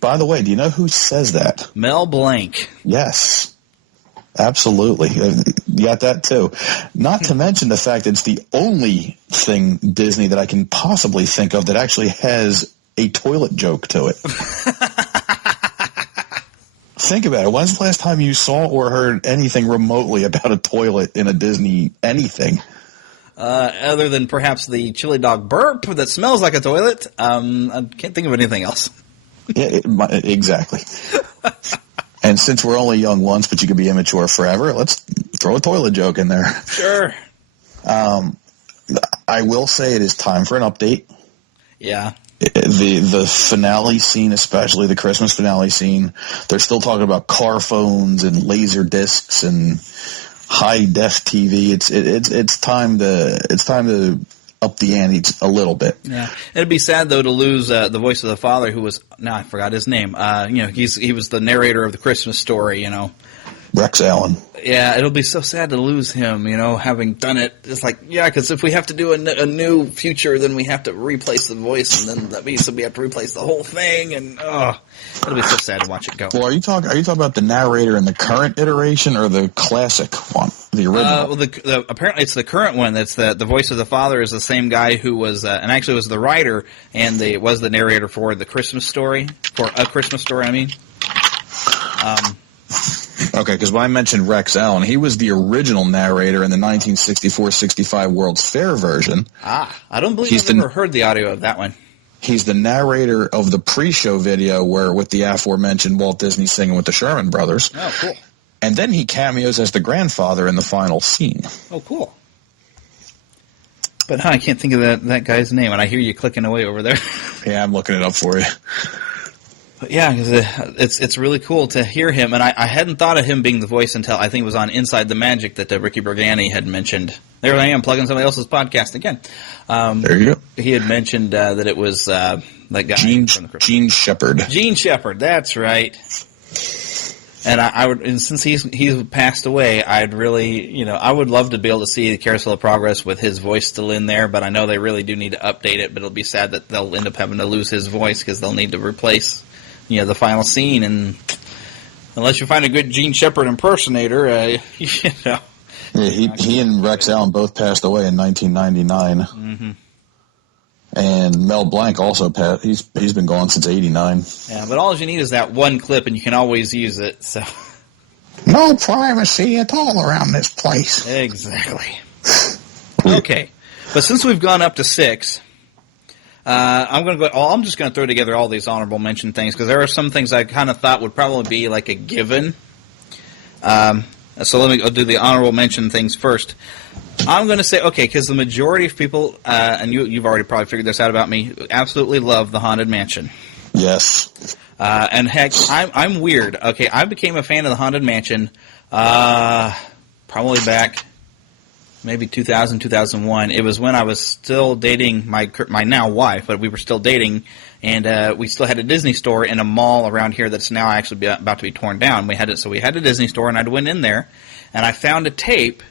By the way, do you know who says that? Mel Blanc. Yes, absolutely. You got that too. Not to mention the fact that it's the only thing Disney that I can possibly think of that actually has a toilet joke to it. Think about it. When's the last time you saw or heard anything remotely about a toilet in a Disney anything? Other than perhaps the chili dog burp that smells like a toilet, I can't think of anything else. Yeah, exactly. And since we're only young once, but you could be immature forever, let's throw a toilet joke in there. Sure. I will say it is time for an update. Yeah. The finale scene, especially the Christmas finale scene, they're still talking about car phones and laser discs and high def TV. It's time to up the ante a little bit. Yeah, it'd be sad though to lose the voice of the father, who was I forgot his name. He was the narrator of the Christmas Story. Rex Allen. Yeah, it'll be so sad to lose him, having done it. It's like, yeah, because if we have to do a new future, then we have to replace the voice, and then that means that we have to replace the whole thing, and it'll be so sad to watch it go. Well, are you talking about the narrator in the current iteration or the classic one, the original? Apparently it's the current one. That's the voice of the father is the same guy who was, and actually was the writer and was the narrator for the Christmas Story, for A Christmas Story, I mean. Okay, because when I mentioned Rex Allen, he was the original narrator in the 1964-65 World's Fair version. I don't believe I've ever heard the audio of that one. He's the narrator of the pre-show video with the aforementioned Walt Disney singing with the Sherman Brothers. Oh, cool. And then he cameos as the grandfather in the final scene. Oh, cool. But I can't think of that guy's name, and I hear you clicking away over there. Yeah, I'm looking it up for you. But yeah, because it's really cool to hear him, and I hadn't thought of him being the voice until I think it was on Inside the Magic that Ricky Bergani had mentioned. There I am, plugging somebody else's podcast again. There you go. He had mentioned that it was that guy. Gene Shepard. Gene Shepard, that's right. And I would, and since he's passed away, I'd really, I would love to be able to see the Carousel of Progress with his voice still in there, but I know they really do need to update it, but it'll be sad that they'll end up having to lose his voice because they'll need to replace the final scene, and unless you find a good Gene Shepard impersonator, Yeah, he and Rex Allen both passed away in 1999. Mm-hmm. And Mel Blanc also passed. He's been gone since '89. Yeah, but all you need is that one clip, and you can always use it. So no privacy at all around this place. Exactly. Okay, but since we've gone up to 6. I'm just going to throw together all these honorable mention things because there are some things I kind of thought would probably be like a given. So I'll do the honorable mention things first. I'm going to say, okay, because the majority of people, and you've already probably figured this out about me, absolutely love the Haunted Mansion. Yes. And heck, I'm weird. Okay, I became a fan of the Haunted Mansion probably back maybe 2000, 2001. It was when I was still dating my now wife, but we were still dating, and we still had a Disney store in a mall around here that's now actually about to be torn down. We had a Disney store, and I went in there, and I found a tape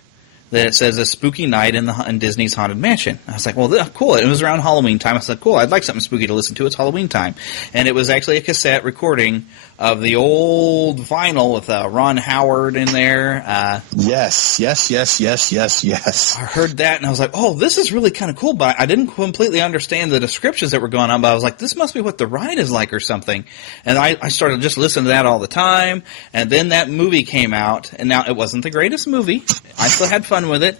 that it says A Spooky Night in Disney's Haunted Mansion. I was like, well, cool. It was around Halloween time. I said, cool, I'd like something spooky to listen to. It's Halloween time. And it was actually a cassette recording of the old vinyl with Ron Howard in there. Yes. I heard that, and I was like, oh, this is really kind of cool, but I didn't completely understand the descriptions that were going on, but I was like, this must be what the ride is like or something. And I started just listening to that all the time, and then that movie came out, and now it wasn't the greatest movie. I still had fun with it,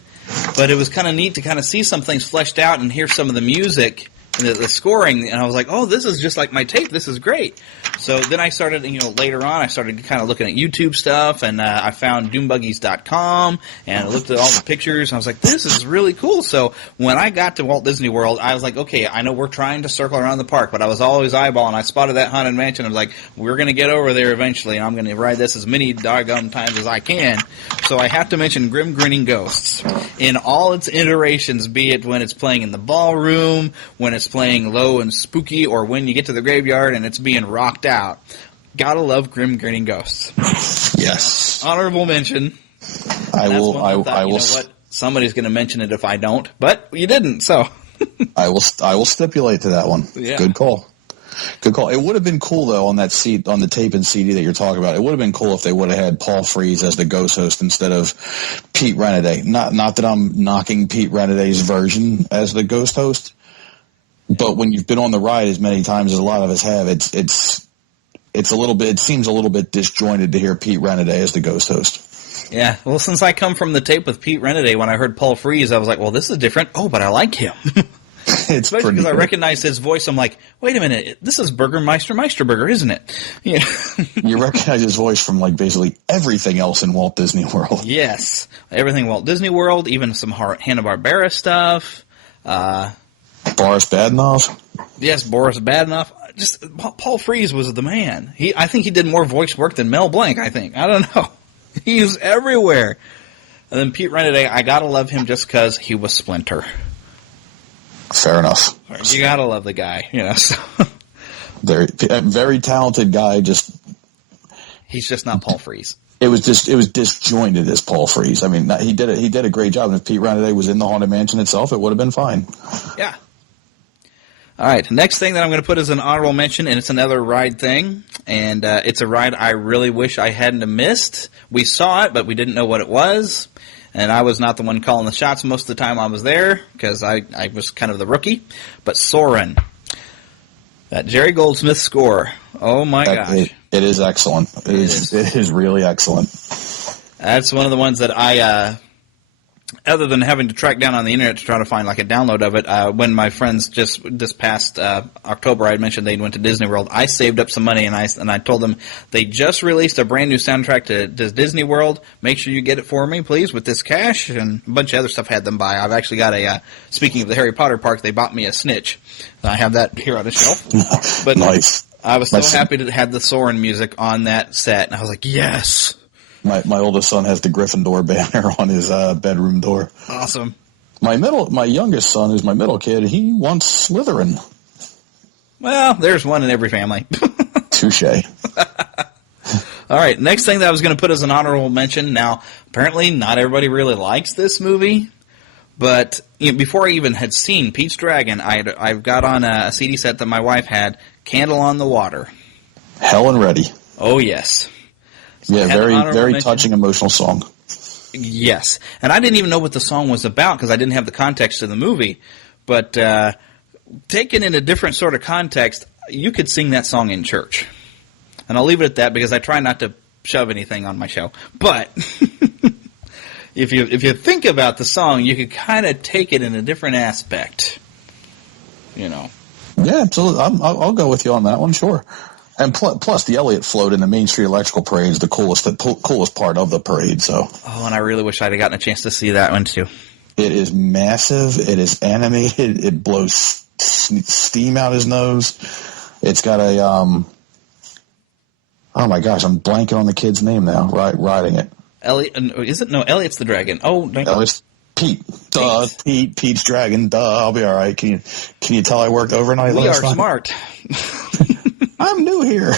but it was kind of neat to kind of see some things fleshed out and hear some of the music and the scoring, and I was like, oh, this is just like my tape. This is great. So then I started, later on, I started kind of looking at YouTube stuff, and I found doombuggies.com, and I looked at all the pictures, and I was like, this is really cool. So when I got to Walt Disney World, I was like, okay, I know we're trying to circle around the park, but I was always eyeballing. I spotted that Haunted Mansion. I was like, we're going to get over there eventually, and I'm going to ride this as many doggone times as I can. So I have to mention Grim Grinning Ghosts in all its iterations, be it when it's playing in the ballroom, when it's playing low and spooky, or when you get to the graveyard and it's being rocked out. Gotta love Grim Grinning Ghosts. Yes. Honorable mention. I will. You know what? Somebody's going to mention it if I don't, but you didn't, so. I will stipulate to that one. Yeah. Good call. It would have been cool though on the tape and CD that you're talking about. It would have been cool if they would have had Paul Frees as the ghost host instead of Pete Renaday. Not that I'm knocking Pete Renaday's version as the ghost host. But when you've been on the ride as many times as a lot of us have, it seems a little bit disjointed to hear Pete Renaday as the ghost host. Yeah, well, since I come from the tape with Pete Renaday, when I heard Paul Frees, I was like, well, this is different. Oh, but I like him. It's Especially because I good. recognize his voice. I'm like, wait a minute, this is Meisterburger, isn't it? Yeah. You recognize his voice from like basically everything else in Walt Disney World. Yes, everything Walt Disney World, even some Hanna-Barbera stuff. Boris Badenov. Yes, Boris Badenov. Just Paul Frees was the man. I think he did more voice work than Mel Blanc. I don't know. He's everywhere. And then Pete Renaday, I gotta love him just because he was Splinter. Fair enough. You gotta love the guy, So. Very talented guy. He's just not Paul Frees. It was disjointed as Paul Frees. I mean, he did a great job. And if Pete Renaday was in the Haunted Mansion itself, it would have been fine. Yeah. All right, next thing that I'm going to put is an honorable mention, and it's another ride thing, and it's a ride I really wish I hadn't have missed. We saw it, but we didn't know what it was, and I was not the one calling the shots most of the time I was there, because I was kind of the rookie. But Soarin', that Jerry Goldsmith score, oh my gosh. It is excellent. It is really excellent. That's one of the ones that I... other than having to track down on the internet to try to find like a download of it, when my friends just this past October, I had mentioned they went to Disney World, I saved up some money and I told them they just released a brand new soundtrack to Disney World. Make sure you get it for me, please, with this cash, and a bunch of other stuff I had them buy. I've actually got a, speaking of the Harry Potter park, they bought me a Snitch. I have that here on the shelf. But nice. I was so happy to have the Soarin' music on that set, and I was like, yes. My oldest son has the Gryffindor banner on his bedroom door. Awesome. My youngest son, who's my middle kid, he wants Slytherin. Well, there's one in every family. Touche. All right, next thing that I was going to put as an honorable mention. Now, apparently not everybody really likes this movie, but before I even had seen Pete's Dragon, I've got on a CD set that my wife had, Candle on the Water. Helen Reddy. Oh, yes. Yeah, very touching, emotional song. Yes, and I didn't even know what the song was about because I didn't have the context of the movie. But taken in a different sort of context, you could sing that song in church. And I'll leave it at that because I try not to shove anything on my show. But if you think about the song, you could kind of take it in a different aspect. Yeah, absolutely. I'll go with you on that one, sure. And plus, the Elliott float in the Main Street Electrical Parade is the coolest part of the parade. So. Oh, and I really wish I'd have gotten a chance to see that one too. It is massive. It is animated. It blows steam out his nose. It's got a oh my gosh, I'm blanking on the kid's name now. Riding it. Elliot, is it? No, Elliot's the dragon. Oh, Elliot's Pete. Duh, Pete's dragon. Duh, I'll be all right. Can you tell I worked overnight? We are smart. I'm new here.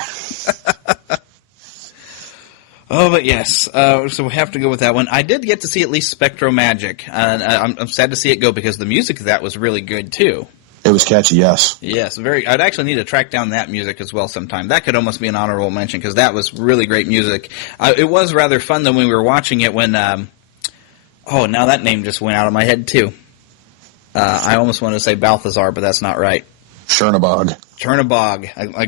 Oh, but yes. So we have to go with that one. I did get to see at least Spectro Magic. I'm sad to see it go because the music of that was really good too. It was catchy, yes. Yes, I'd actually need to track down that music as well sometime. That could almost be an honorable mention because that was really great music. It was rather fun though when we were watching it when. Now that name just went out of my head too. I almost wanted to say Balthazar, but that's not right. Chernabog.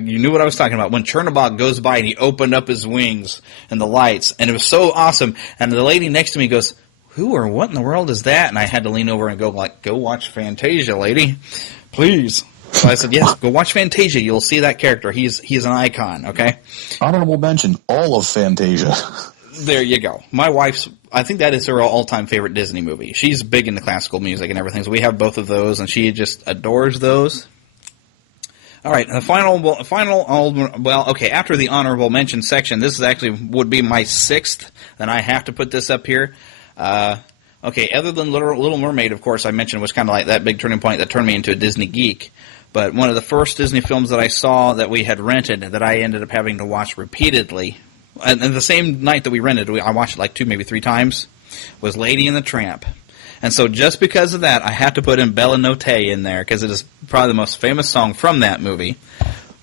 You knew what I was talking about. When Chernabog goes by and he opened up his wings and the lights, and it was so awesome. And the lady next to me goes, "Who or what in the world is that?" And I had to lean over and go watch Fantasia, lady. Please. So I said, yes, go watch Fantasia. You'll see that character. He's an icon, okay? Honorable mention, all of Fantasia. There you go. My wife's, I think that is her all-time favorite Disney movie. She's big into classical music and everything, so we have both of those, and she just adores those. All right, the after the honorable mention section, this is actually would be my sixth, and I have to put this up here. Other than Little Mermaid, of course, I mentioned was kind of like that big turning point that turned me into a Disney geek. But one of the first Disney films that I saw that we had rented that I ended up having to watch repeatedly, and the same night that we rented, I watched it like 2, maybe 3 times, was Lady and the Tramp. And so just because of that, I had to put in Bella Notte in there because it is probably the most famous song from that movie.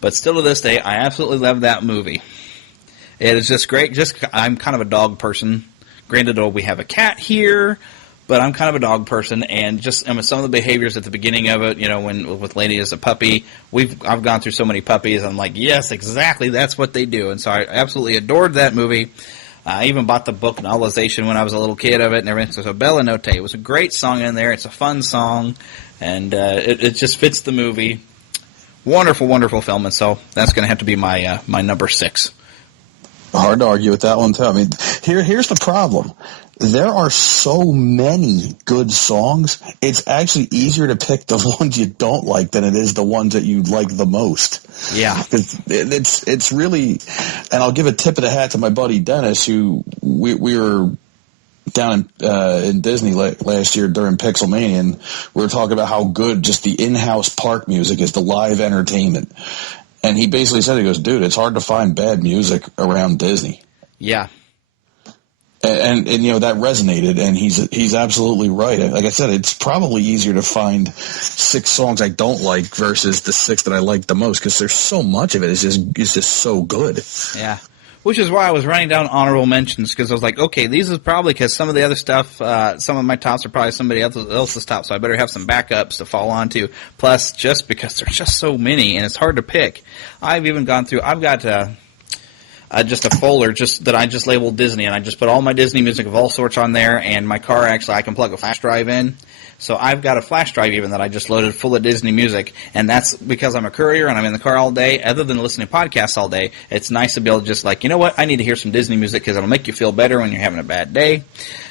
But still to this day, I absolutely love that movie. It is just great. I'm kind of a dog person. Granted, we have a cat here, but I'm kind of a dog person. And some of the behaviors at the beginning of it, when with Lady as a puppy, I've gone through so many puppies. I'm like, yes, exactly, that's what they do. And so I absolutely adored that movie. I even bought the book novelization when I was a little kid of it and everything. So Bella Notte, it was a great song in there. It's a fun song, and it just fits the movie. Wonderful, wonderful film, and so that's going to have to be my my number 6. Hard to argue with that one, too. I mean, here's the problem. There are so many good songs, it's actually easier to pick the ones you don't like than it is the ones that you like the most. Yeah. It's really, and I'll give a tip of the hat to my buddy Dennis, who we were down in Disney last year during Pixelmania, and we were talking about how good just the in-house park music is, the live entertainment. And he basically said, he goes, dude, it's hard to find bad music around Disney. Yeah. And you know, that resonated, and he's absolutely right. Like I said, it's probably easier to find 6 songs I don't like versus the 6 that I like the most, because there's so much of it. It's just so good. Yeah. Which is why I was writing down honorable mentions, because I was like, okay, these is probably because some of the other stuff, some of my tops are probably somebody else's tops, so I better have some backups to fall onto. Plus, just because there's just so many, and it's hard to pick. I've even gone through, I've got just a folder that I just labeled Disney, and I just put all my Disney music of all sorts on there, and my car actually, I can plug a flash drive in. So I've got a flash drive even that I just loaded full of Disney music, and that's because I'm a courier and I'm in the car all day. Other than listening to podcasts all day, it's nice to be able to just like, you know what, I need to hear some Disney music because it'll make you feel better when you're having a bad day.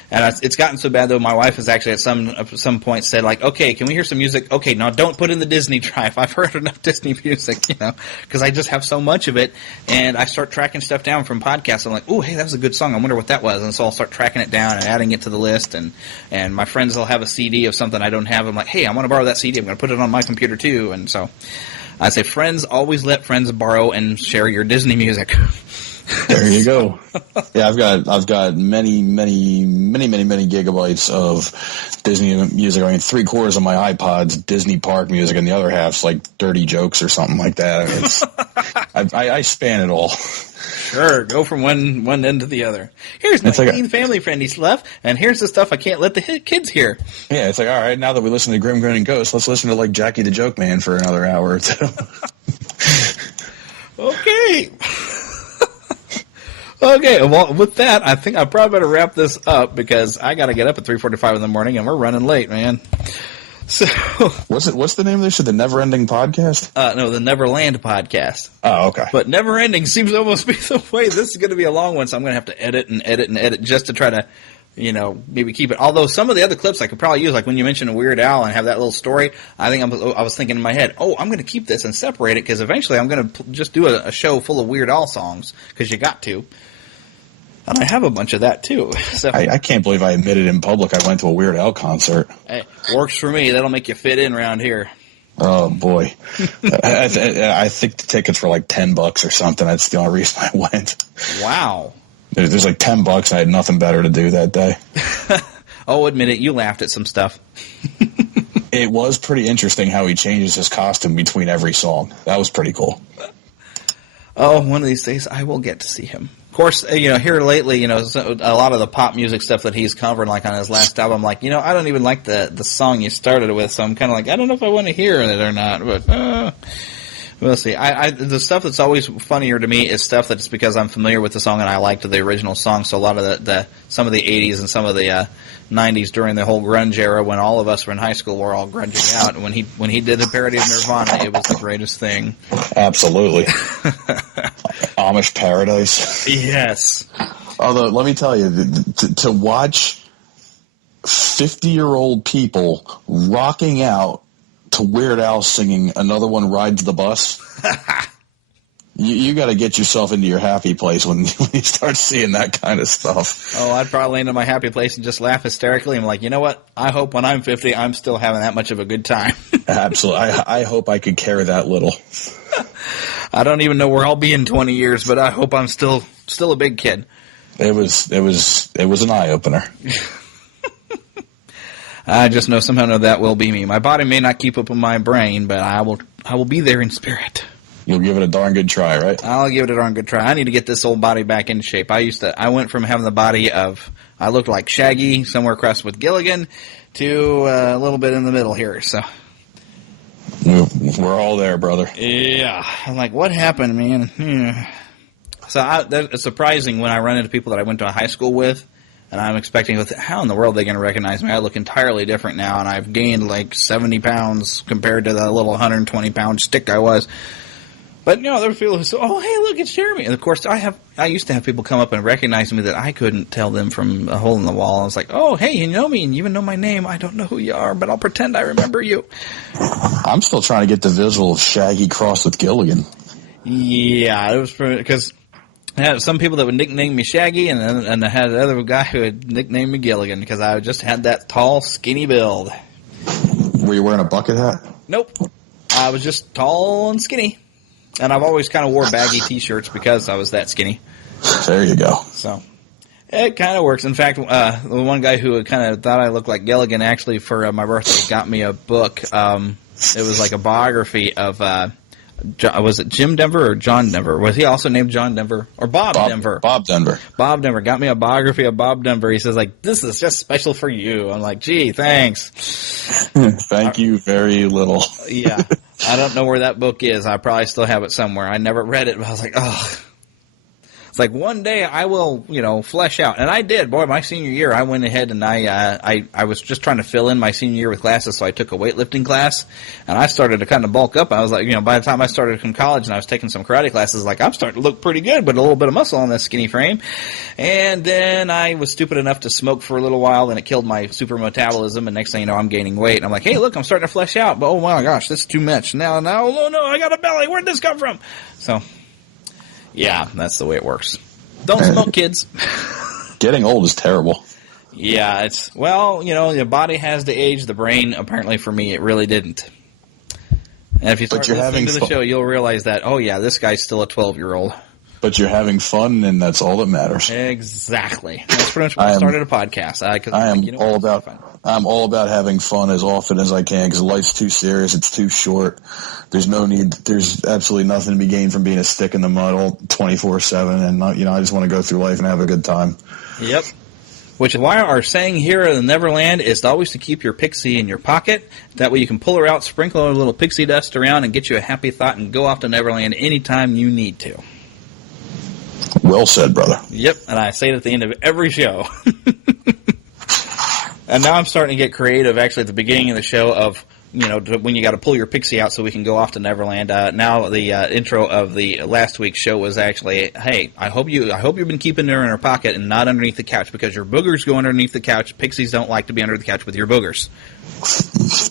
And it's gotten so bad, though, my wife has actually at some point said, like, okay, can we hear some music? Okay, now don't put in the Disney drive. I've heard enough Disney music, you know, because I just have so much of it. And I start tracking stuff down from podcasts. I'm like, oh, hey, that was a good song. I wonder what that was. And so I'll start tracking it down and adding it to the list. And my friends will have a CD of something I don't have. I'm like, hey, I want to borrow that CD. I'm going to put it on my computer, too. And so I say, friends, always let friends borrow and share your Disney music. There you go. Yeah, I've got many gigabytes of Disney music. I mean, 3/4 of my iPod's Disney park music, and the other half's like dirty jokes or something like that. I mean, I span it all. Sure, go from one end to the other. Here's my clean family-friendly stuff, and here's the stuff I can't let the kids hear. Yeah, it's like, all right, now that we listen to Grim Grinning Ghost, let's listen to like Jackie the Joke Man for another hour or two. Okay. Okay, well, with that, I think I probably better wrap this up because I got to get up at 3:45 in the morning, and we're running late, man. So, what's the name of this show? The Never Ending Podcast? No, the Neverland Podcast. Oh, okay. But Never Ending seems to almost be the way. This is going to be a long one, so I'm going to have to edit just to try to, you know, maybe keep it. Although some of the other clips I could probably use, like when you mentioned a Weird Al and have that little story, I was thinking in my head, oh, I'm going to keep this and separate it because eventually I'm going to just do a show full of Weird Al songs because you got to. And I have a bunch of that, too. So I can't believe I admitted in public I went to a Weird Al concert. Hey, works for me. That'll make you fit in around here. Oh, boy. I think the tickets were like $10 or something. That's the only reason I went. Wow. There's like $10. I had nothing better to do that day. Oh, admit it. You laughed at some stuff. It was pretty interesting how he changes his costume between every song. That was pretty cool. Oh, one of these days I will get to see him. Of course, you know, here lately, you know, a lot of the pop music stuff that he's covered, like on his last album, like, you know, I don't even like the song you started with, so I'm kind of like, I don't know if I want to hear it or not, but we'll see. The stuff that's always funnier to me is stuff that's because I'm familiar with the song and I liked the original song, so a lot of some of the 80s and some of the 90s during the whole grunge era when all of us were in high school were all grunging out, and when he did a parody of Nirvana, it was the greatest thing. Absolutely. Amish Paradise. Yes. Although, let me tell you, to watch 50-year-old people rocking out to Weird Al singing Another One Rides the Bus, you got to get yourself into your happy place when you start seeing that kind of stuff. Oh, I'd probably land in my happy place and just laugh hysterically. I'm like, you know what? I hope when I'm 50, I'm still having that much of a good time. Absolutely. I hope I could care that little. I don't even know where I'll be in 20 years, but I hope I'm still a big kid. It was an eye opener. I just know somehow that will be me. My body may not keep up with my brain, but I will be there in spirit. You'll give it a darn good try, right? I'll give it a darn good try. I need to get this old body back in shape. I went from having the body of, I looked like Shaggy somewhere across with Gilligan to a little bit in the middle here, so. We're all there, brother. Yeah. I'm like, what happened, man? So it's surprising when I run into people that I went to high school with, and I'm expecting, how in the world are they going to recognize me? I look entirely different now, and I've gained like 70 pounds compared to the little 120-pound stick I was. But, there were people who say, oh, hey, look, it's Jeremy. And, of course, I used to have people come up and recognize me that I couldn't tell them from a hole in the wall. I was like, oh, hey, you know me, and you even know my name. I don't know who you are, but I'll pretend I remember you. I'm still trying to get the visual of Shaggy crossed with Gilligan. Yeah, it was because I had some people that would nickname me Shaggy, and I had another guy who would nickname me Gilligan because I just had that tall, skinny build. Were you wearing a bucket hat? Nope. I was just tall and skinny. And I've always kind of wore baggy T-shirts because I was that skinny. There you go. So it kind of works. In fact, the one guy who kind of thought I looked like Gilligan actually for my birthday got me a book. It was like a biography of was it Jim Denver or John Denver? Was he also named John Denver or Bob Denver? Bob Denver. Bob Denver got me a biography of Bob Denver. He says, like, this is just special for you. I'm like, gee, thanks. Thank you very little. Yeah. I don't know where that book is. I probably still have it somewhere. I never read it, but I was like, oh. It's like one day I will, flesh out. And I did. Boy, my senior year, I went ahead and I was just trying to fill in my senior year with classes, so I took a weightlifting class. And I started to kind of bulk up. I was like, by the time I started from college and I was taking some karate classes, like, I'm starting to look pretty good with a little bit of muscle on this skinny frame. And then I was stupid enough to smoke for a little while, and it killed my super metabolism. And next thing you know, I'm gaining weight. And I'm like, hey, look, I'm starting to flesh out. But, oh, my gosh, this is too much. Now, oh, no, I got a belly. Where'd this come from? So, yeah, that's the way it works. Don't smoke, kids. Getting old is terrible. Yeah, the body has to age. The brain, apparently for me, it really didn't. And if you start listening to the show, you'll realize that, oh, yeah, this guy's still a 12-year-old. But you're having fun, and that's all that matters. Exactly. That's pretty much why I started a podcast. I'm all about having fun as often as I can because life's too serious. It's too short. There's no need. There's absolutely nothing to be gained from being a stick in the mud all 24/7. And I just want to go through life and have a good time. Yep. Which is why our saying here in Neverland is always to keep your pixie in your pocket. That way you can pull her out, sprinkle a little pixie dust around, and get you a happy thought and go off to Neverland anytime you need to. Well said, brother. Yep, and I say it at the end of every show. And now I'm starting to get creative, actually, at the beginning of the show of, when you got to pull your pixie out so we can go off to Neverland. Now the intro of the last week's show was actually, hey, I hope you've been keeping her in her pocket and not underneath the couch because your boogers go underneath the couch. Pixies don't like to be under the couch with your boogers.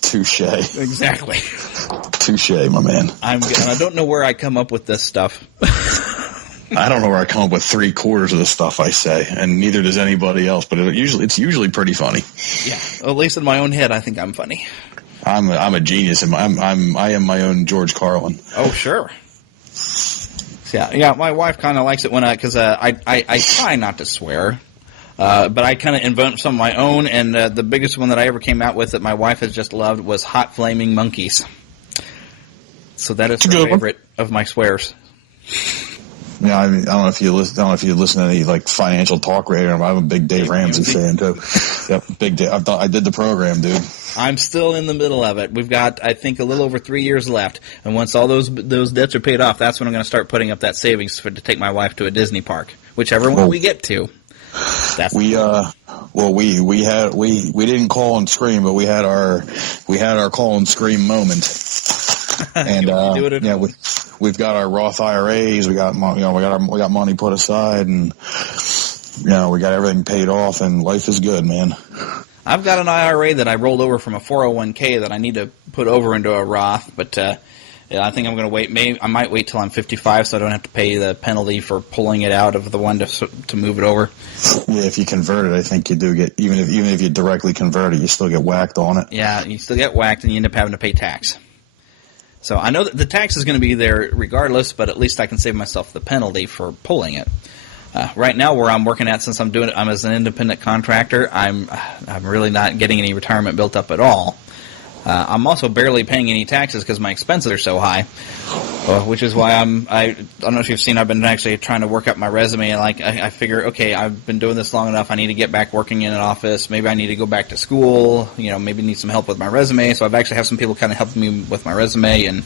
Touche. Exactly. Touche, my man. And I don't know where I come up with this stuff. I don't know where I come up with 3/4 of the stuff I say, and neither does anybody else. But it's usually pretty funny. Yeah, at least in my own head, I think I'm funny. I'm a genius, and I am my own George Carlin. Oh, sure. Yeah. My wife kind of likes it when because I try not to swear, but I kind of invent some of my own. And the biggest one that I ever came out with that my wife has just loved was hot flaming monkeys. So that is her favorite of my swears. Yeah, I don't know if you listen to any like financial talk radio. I'm a big Dave Ramsey fan too. Yep, big Dave. I did the program, dude. I'm still in the middle of it. We've got, I think, a little over 3 years left, and once all those debts are paid off, that's when I'm going to start putting up that savings to take my wife to a Disney park, whichever one we get to. We didn't call and scream, but we had our call and scream moment. And we've got our Roth IRAs, we got money put aside, and we got everything paid off, and life is good, man. I've got an IRA that I rolled over from a 401k that I need to put over into a Roth, but I think I'm going to wait. I might wait till I'm 55 so I don't have to pay the penalty for pulling it out of the one to move it over. Yeah, if you convert it, I think you do get, even if you directly convert it, you still get whacked on it. Yeah, you still get whacked and you end up having to pay tax. So I know that the tax is going to be there regardless, but at least I can save myself the penalty for pulling it. Right now, where I'm working at, since I'm as an independent contractor, I'm really not getting any retirement built up at all. I'm also barely paying any taxes because my expenses are so high. Which is why I don't know if you've seen, I've been actually trying to work up my resume, and like I figure, okay, I've been doing this long enough, I need to get back working in an office, maybe I need to go back to school, maybe need some help with my resume, so I've actually have some people kind of helping me with my resume, and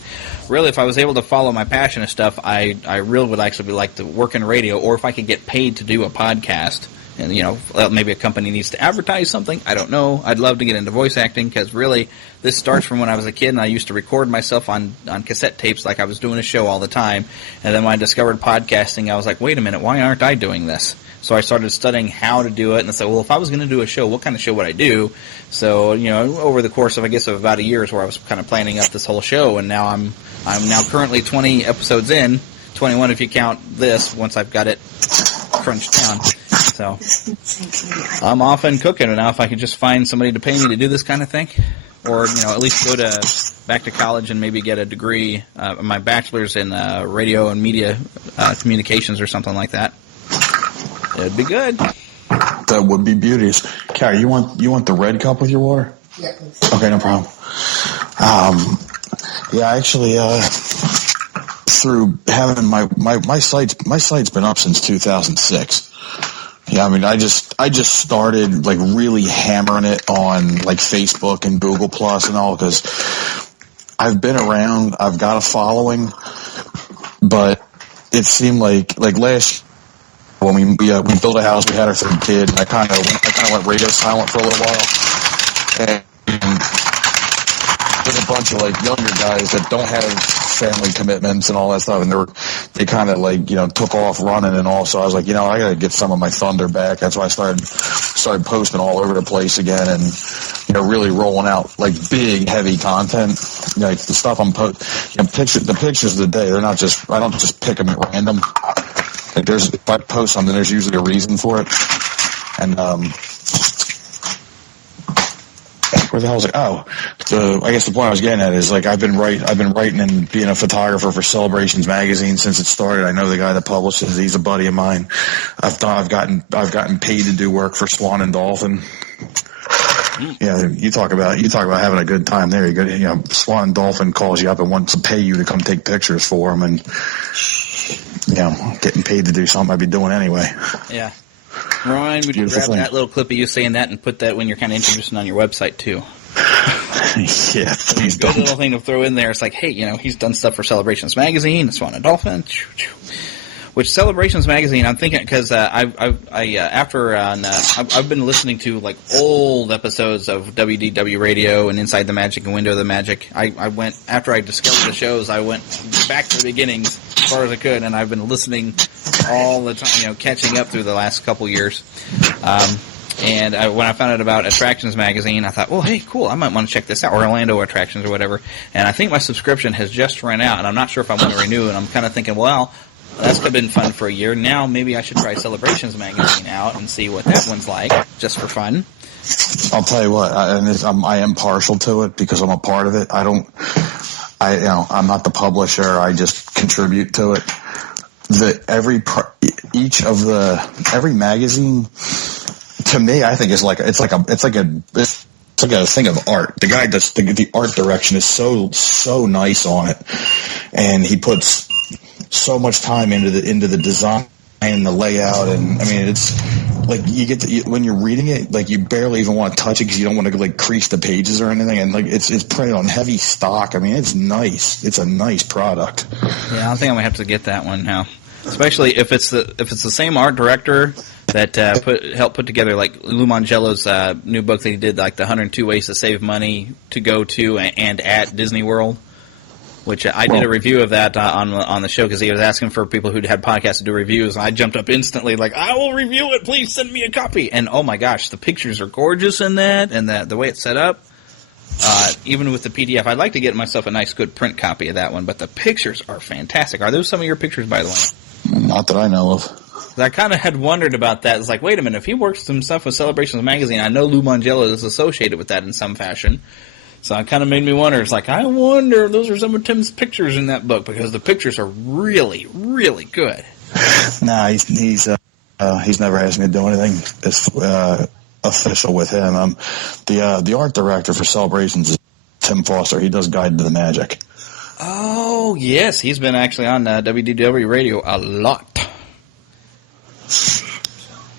really if I was able to follow my passion and stuff, I really would actually like to work in radio, or if I could get paid to do a podcast. And, maybe a company needs to advertise something. I don't know. I'd love to get into voice acting because really this starts from when I was a kid and I used to record myself on cassette tapes like I was doing a show all the time. And then when I discovered podcasting, I was like, wait a minute, why aren't I doing this? So I started studying how to do it and I said, well, if I was going to do a show, what kind of show would I do? So, over the course of, I guess, of about a year is where I was kind of planning up this whole show. And now I'm now currently 20 episodes in, 21 if you count this, once I've got it crunched down. So I'm off and cooking, and now if I could just find somebody to pay me to do this kind of thing, or at least go back to college and maybe get a degree, my bachelor's in radio and media communications or something like that, it'd be good. That would be beauteous. Carrie, you want the red cup with your water? Yeah, please. Okay, no problem. Yeah, actually, through having my site's been up since 2006. Yeah, I mean, I just started like really hammering it on like Facebook and Google Plus and all because I've been around, I've got a following, but it seemed like last when we built a house, we had our third kid, and I kind of went radio silent for a little while, and there's a bunch of like younger guys that don't have family commitments and all that stuff, and they kind of like took off running and all. So I was like, I gotta get some of my thunder back. That's why I started posting all over the place again, and really rolling out like big heavy content. Like the stuff I'm the pictures of the day, they're not just, I don't just pick them at random. Like if I post something, there's usually a reason for it. And where the hell is it? Oh, I guess the point I was getting at is like I've been writing and being a photographer for Celebrations magazine since it started. I know the guy that publishes it. He's a buddy of mine. I've gotten paid to do work for Swan and Dolphin. Yeah, you talk about having a good time there. Swan and Dolphin calls you up and wants to pay you to come take pictures for them, and getting paid to do something I'd be doing anyway. Yeah. Ryan, would you grab that little clip of you saying that and put that when you're kind of introducing on your website too? Yeah, please don't. Good don't. little thing to throw in there. It's like, hey, he's done stuff for Celebrations Magazine, Swan and Dolphin. Which Celebrations Magazine, I'm thinking, because I've been listening to like old episodes of WDW Radio and Inside the Magic and Window of the Magic. I went, after I discovered the shows, I went back to the beginnings as far as I could, and I've been listening all the time, catching up through the last couple years. And when I found out about Attractions Magazine, I thought, well, hey, cool, I might want to check this out, Orlando Attractions or whatever. And I think my subscription has just run out, and I'm not sure if I want to renew it. I'm kind of thinking, well, that's been fun for a year. Now maybe I should try Celebrations Magazine out and see what that one's like, just for fun. I'll tell you what, I am partial to it because I'm a part of it. I'm not the publisher. I just contribute to it. Every magazine, to me, I think it's like a thing of art. The guy does the art direction is so nice on it, and he puts so much time into the design and the layout, and I mean, it's like when you're reading it, like you barely even want to touch it because you don't want to like crease the pages or anything, and like it's printed on heavy stock. I mean, it's nice. It's a nice product. Yeah, I think I'm gonna have to get that one now, especially if it's the same art director that helped put together like Lou Mangello's new book that he did, like the 102 Ways to Save Money to Go to and at Disney World. Which I did a review of that on the show because he was asking for people who'd had podcasts to do reviews. And I jumped up instantly like, I will review it. Please send me a copy. And oh my gosh, the pictures are gorgeous in that, and the way it's set up. Even with the PDF, I'd like to get myself a nice, good print copy of that one. But the pictures are fantastic. Are those some of your pictures, by the way? Not that I know of. I kind of had wondered about that. It's like, wait a minute, if he works some stuff with Celebrations Magazine, I know Lou Mangello is associated with that in some fashion. So it kind of made me wonder. It's like, I wonder if those are some of Tim's pictures in that book, because the pictures are really, really good. Nah, he's never asked me to do anything official with him. The art director for Celebrations is Tim Foster. He does Guide to the Magic. Oh, Oh, yes. He's been actually on WDW Radio a lot.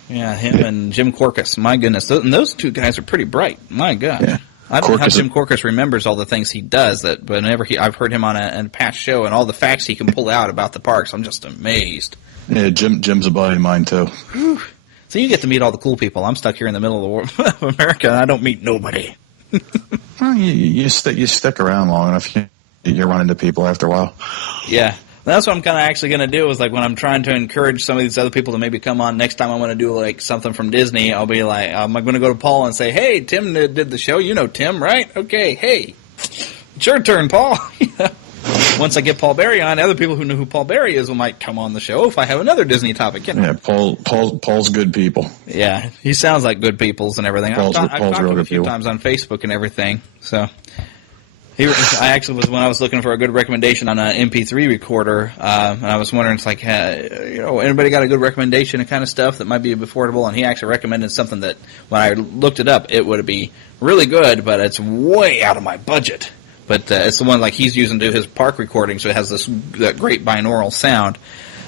Yeah, him and Jim Corcus. My goodness. And those two guys are pretty bright. My God. Yeah. I don't know how Jim Corcus remembers all the things he does. That whenever I've heard him on a past show and all the facts he can pull out about the parks, I'm just amazed. Yeah, Jim's a buddy of mine, too. Whew. So you get to meet all the cool people. I'm stuck here in the middle of the world of America, and I don't meet nobody. Well, you stick around long enough, you run into people after a while. Yeah. That's what I'm kind of actually going to do is like when I'm trying to encourage some of these other people to maybe come on next time I want to do like something from Disney, I'll be like, I'm going to go to Paul and say, hey, Tim did the show. You know Tim, right? Okay, hey, it's your turn, Paul. Once I get Paul Berry on, other people who know who Paul Berry is might come on the show if I have another Disney topic. Yeah, Paul's good people. Yeah, he sounds like good peoples and everything. I've talked to him a few times on Facebook and everything. So I actually was when I was looking for a good recommendation on an MP3 recorder, and I was wondering, it's like, anybody got a good recommendation and kind of stuff that might be affordable? And he actually recommended something that when I looked it up, it would be really good, but it's way out of my budget. But it's the one like he's using to do his park recording, so it has that great binaural sound.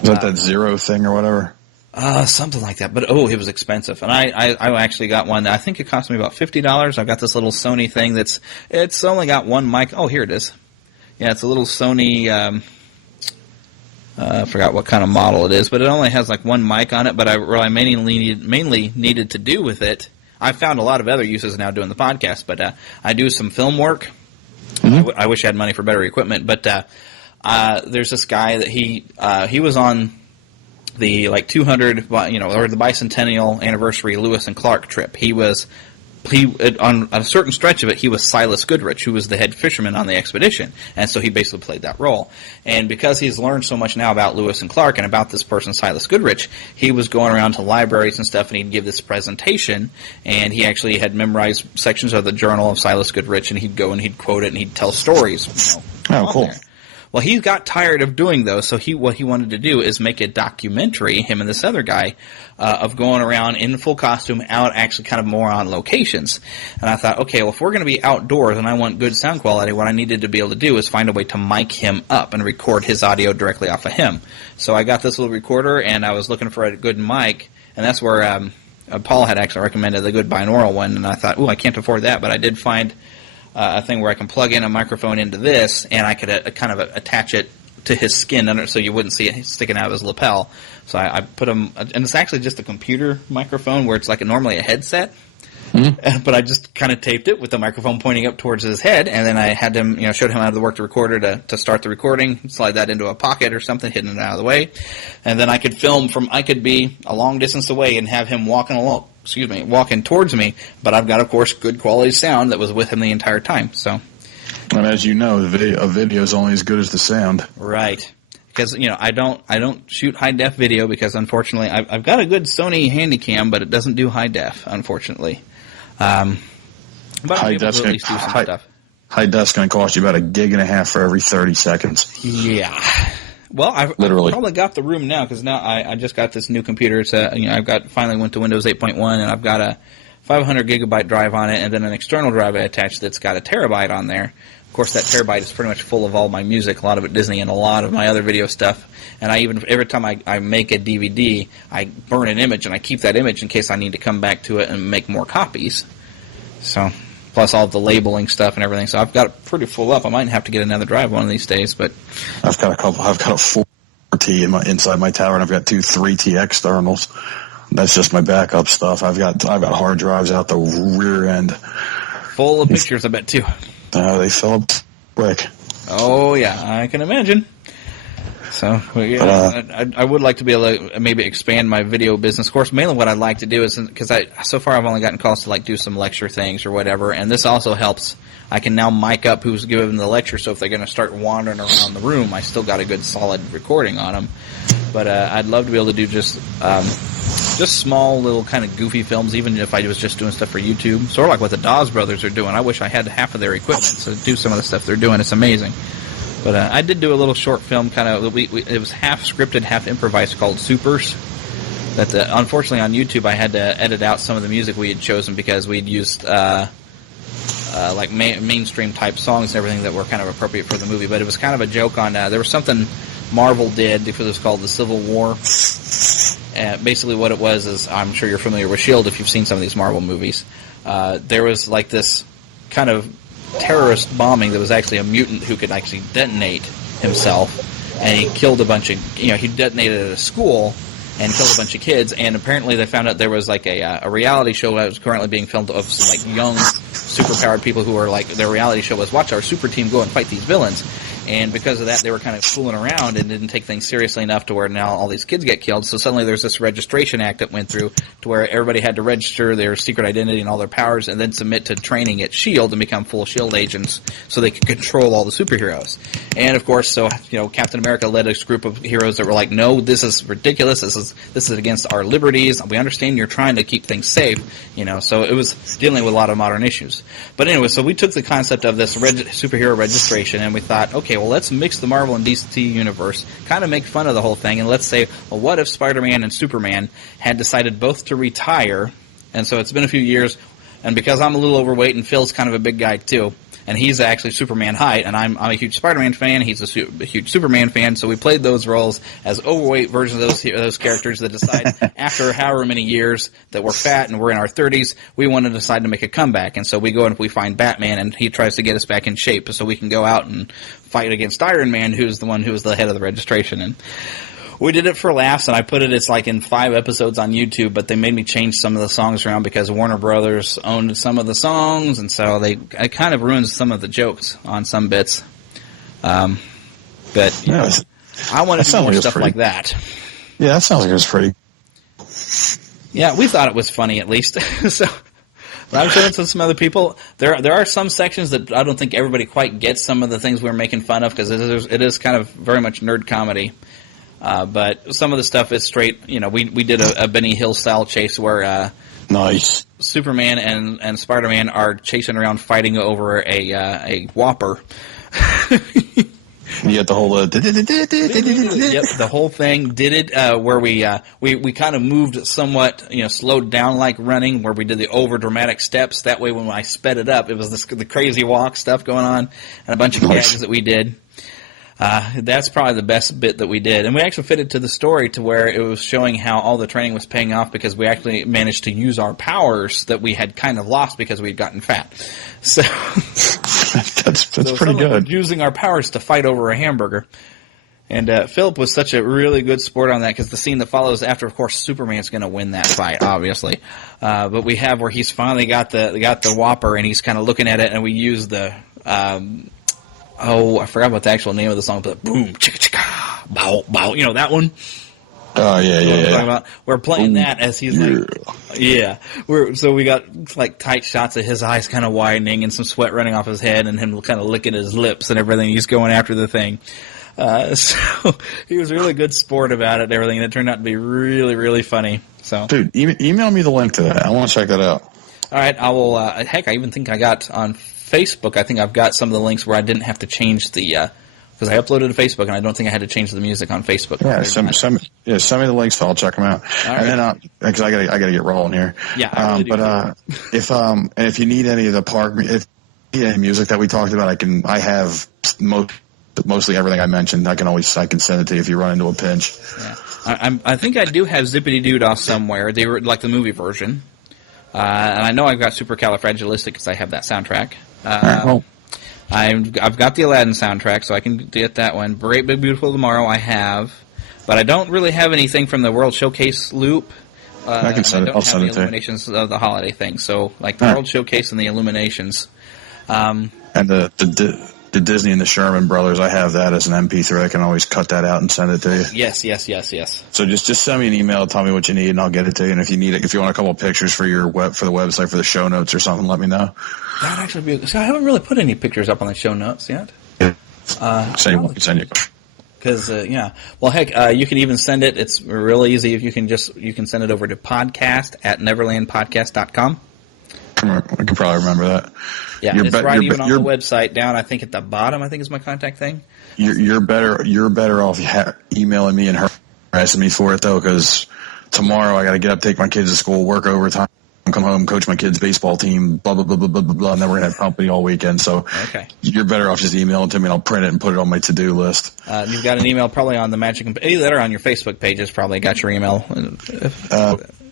Is that Zero thing or whatever? Something like that. But it was expensive, and I actually got one. I think it cost me about $50. I've got this little Sony thing it's only got one mic. Oh, here it is. Yeah, it's a little Sony. I forgot what kind of model it is, but it only has like one mic on it. But what I mainly needed to do with it, I found a lot of other uses now doing the podcast. But I do some film work. Mm-hmm. I wish I had money for better equipment, but there's this guy that he was on the 200, or the bicentennial anniversary Lewis and Clark trip. He on a certain stretch of it, he was Silas Goodrich, who was the head fisherman on the expedition, and so he basically played that role. And because he's learned so much now about Lewis and Clark and about this person Silas Goodrich, he was going around to libraries and stuff, and he'd give this presentation, and he actually had memorized sections of the journal of Silas Goodrich, and he'd go and he'd quote it, and he'd tell stories. Oh, cool. There. Well, he got tired of doing those, so what he wanted to do is make a documentary, him and this other guy, of going around in full costume out actually kind of more on locations. And I thought, okay, well, if we're going to be outdoors and I want good sound quality, what I needed to be able to do is find a way to mic him up and record his audio directly off of him. So I got this little recorder, and I was looking for a good mic, and that's where Paul had actually recommended the good binaural one, and I thought, I can't afford that, but I did find a thing where I can plug in a microphone into this, and I could kind of attach it to his skin under, so you wouldn't see it sticking out of his lapel. So I put him, and it's actually just a computer microphone where it's like normally a headset. Mm-hmm. But I just kind of taped it with the microphone pointing up towards his head, and then I had him, showed him how to work the recorder to start the recording, slide that into a pocket or something, hidden it out of the way, and then I could film I could be a long distance away and have him walking towards me, but I've got, of course, good quality sound that was with him the entire time, so. And as you know, a video is only as good as the sound. Right. Because, I don't shoot high-def video because, unfortunately, I've got a good Sony Handycam, but it doesn't do high-def, unfortunately. But high def's going to cost you about $1.5 GB for every 30 seconds. Yeah. Well, I've probably got the room now because now I just got this new computer. It's finally went to Windows 8.1, and I've got a 500 gigabyte drive on it, and then an external drive I attached that's got a terabyte on there. Of course, that terabyte is pretty much full of all my music, a lot of it Disney, and a lot of my other video stuff. And every time I make a DVD, I burn an image, and I keep that image in case I need to come back to it and make more copies. So, plus all the labeling stuff and everything. So I've got it pretty full up. I might have to get another drive one of these days, but I've got a 4T inside my tower, and I've got two 3T externals. That's just my backup stuff. I've got hard drives out the rear end, full of pictures, I bet too. They fill up quick. Oh yeah, I can imagine. So yeah, I would like to be able to maybe expand my video business. Of course, mainly what I'd like to do is because so far I've only gotten calls to do some lecture things or whatever, and this also helps. I can now mic up who's giving the lecture, so if they're going to start wandering around the room, I still got a good solid recording on them. But I'd love to be able to do just small little kind of goofy films, even if I was just doing stuff for YouTube. Sort of like what the Dawes brothers are doing. I wish I had half of their equipment to do some of the stuff they're doing. It's amazing. But I did do a little short film, kind of. It was half scripted, half improvised, called Supers. That unfortunately on YouTube I had to edit out some of the music we had chosen because we'd used mainstream type songs and everything that were kind of appropriate for the movie. But it was kind of a joke on there was something Marvel did because it was called the Civil War. Basically, what it was is, I'm sure you're familiar with S.H.I.E.L.D. if you've seen some of these Marvel movies. There was like this kind of terrorist bombing that was actually a mutant who could actually detonate himself, and he killed a bunch of, he detonated at a school and killed a bunch of kids, and apparently they found out there was like a reality show that was currently being filmed of some like young, superpowered people who were like, their reality show was, watch our super team go and fight these villains. And because of that, they were kind of fooling around and didn't take things seriously enough to where now all these kids get killed. So suddenly there's this registration act that went through to where everybody had to register their secret identity and all their powers and then submit to training at S.H.I.E.L.D. and become full S.H.I.E.L.D. agents so they could control all the superheroes. And of course, so, Captain America led a group of heroes that were like, no, this is ridiculous. This is against our liberties. We understand you're trying to keep things safe, so it was dealing with a lot of modern issues. But anyway, so we took the concept of this superhero registration and we thought, okay, well, let's mix the Marvel and DC universe, kind of make fun of the whole thing, and let's say, well, what if Spider-Man and Superman had decided both to retire? And so it's been a few years, and because I'm a little overweight and Phil's kind of a big guy too, and he's actually Superman height, and I'm a huge Spider-Man fan, he's a huge Superman fan, so we played those roles as overweight versions of those characters that decide after however many years that we're fat and we're in our 30s, we want to decide to make a comeback. And so we go and we find Batman, and he tries to get us back in shape so we can go out and fight against Iron Man, who's the one who was the head of the registration. And we did it for laughs, and I put it's like in 5 episodes on YouTube, but they made me change some of the songs around because Warner Brothers owned some of the songs, and so it kind of ruins some of the jokes on some bits. But I want to do more stuff like that. Yeah, that sounds like it was pretty. Yeah, we thought it was funny at least. So, but I'm sure to some other people. There are some sections that I don't think everybody quite gets some of the things we're making fun of because it is kind of very much nerd comedy. But some of the stuff is straight, we did a Benny Hill style chase where nice Superman and Spider-Man are chasing around fighting over a Whopper. You get the whole yep, the whole thing did it where we kind of moved somewhat, slowed down like running, where we did the over dramatic steps. That way, when I sped it up, it was the crazy walk stuff going on, and a bunch of gags that we did. That's probably the best bit that we did. And we actually fit it to the story to where it was showing how all the training was paying off because we actually managed to use our powers that we had kind of lost because we had gotten fat. So that's pretty good. Using our powers to fight over a hamburger. And Philip was such a really good sport on that because the scene that follows after, of course, Superman's going to win that fight, obviously. But we have where he's finally got the Whopper and he's kind of looking at it, and we use the I forgot what the actual name of the song, but boom, chicka chicka, bow, bow. That one? Oh, yeah. We're playing that as he's so we got like tight shots of his eyes kind of widening and some sweat running off his head and him kind of licking his lips and everything. He's going after the thing. So he was a really good sport about it and everything, and it turned out to be really, really funny. So, dude, email me the link to that. I want to check that out. All right, I will. Heck, I even think I got on Facebook, I think I've got some of the links where I didn't have to change the because I uploaded to Facebook and I don't think I had to change the music on Facebook. Yeah, send me the links, so I'll check them out. All right. And then because I gotta get rolling here. Yeah. If you need any of the park, if you need any music that we talked about, I have mostly everything I mentioned. I can send it to you if you run into a pinch. Yeah. I think I do have Zippity Doo Dah somewhere. They were like the movie version. And I know I've got Supercalifragilistic because I have that soundtrack. I've got the Aladdin soundtrack, so I can get that one. Great Big Beautiful Tomorrow I have, but I don't really have anything from the World Showcase loop. I can send it. I'll send it to you. Illuminations of the holiday thing, so like the World Showcase and the Illuminations. And the Disney and the Sherman Brothers, I have that as an MP3. I can always cut that out and send it to you. Yes. So just send me an email, tell me what you need, and I'll get it to you. And if you need it, if you want a couple of pictures for the website, for the show notes or something, let me know. That'd actually be. So I haven't really put any pictures up on the show notes yet. Yeah. Send you. Because well, heck, you can even send it. It's real easy. If you can send it over to podcast@neverlandpodcast.com. I can probably remember that. Yeah, it's right even on the website down. I think at the bottom, I think is my contact thing. You're better off emailing me and harassing me for it though, because tomorrow I got to get up, take my kids to school, work overtime, come home, coach my kids' baseball team, blah, blah, blah, blah, blah, blah, blah, and then we're going to have company all weekend. So you're better off just emailing it to me, and I'll print it and put it on my to-do list. You've got an email probably on the Magic and either on your Facebook pages. Probably got your email. Tim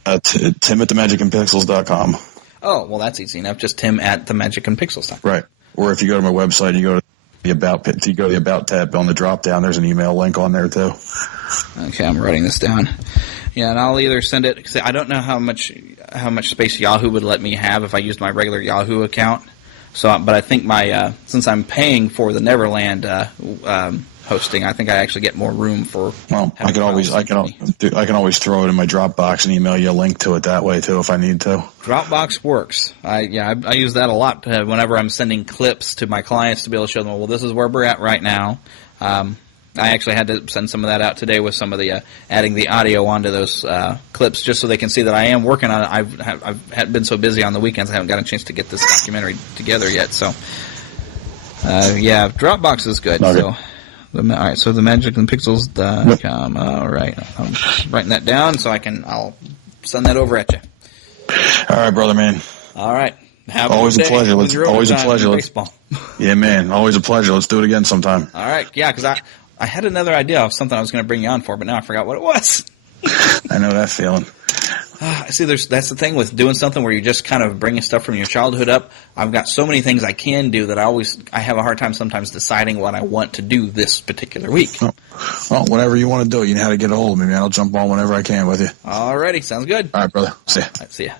at themagicandpixels.com. Oh, well, that's easy enough. Just Tim at themagicandpixels.com. Right. Or if you go to my website, you go to the About tab on the drop down. There's an email link on there too. Okay, I'm writing this down. Yeah, and I'll either send it. Cause I don't know how much space Yahoo would let me have if I used my regular Yahoo account. So, but I think my since I'm paying for the Neverland hosting, I think I actually get more room for. Well, I can always throw it in my Dropbox and email you a link to it that way too if I need to. Dropbox works. I use that a lot whenever I'm sending clips to my clients to be able to show them. Well, this is where we're at right now. I actually had to send some of that out today with some of the adding the audio onto those clips just so they can see that I am working on it. I've been so busy on the weekends I haven't got a chance to get this documentary together yet. So, Dropbox is good. Okay. So, all right. So themagicandpixels.com. All right. I'm writing that down so I'll send that over at you. All right, brother, man. All right. Always a pleasure. Always a pleasure. Baseball. Yeah, man. Always a pleasure. Let's do it again sometime. All right. Yeah, because I had another idea of something I was going to bring you on for, but now I forgot what it was. I know that feeling. See, that's the thing with doing something where you're just kind of bringing stuff from your childhood up. I've got so many things I can do that I have a hard time sometimes deciding what I want to do this particular week. Well, whenever you want to do it, you know how to get a hold of me, man. I'll jump on whenever I can with you. All righty. Sounds good. All right, brother. See ya. All right, see ya.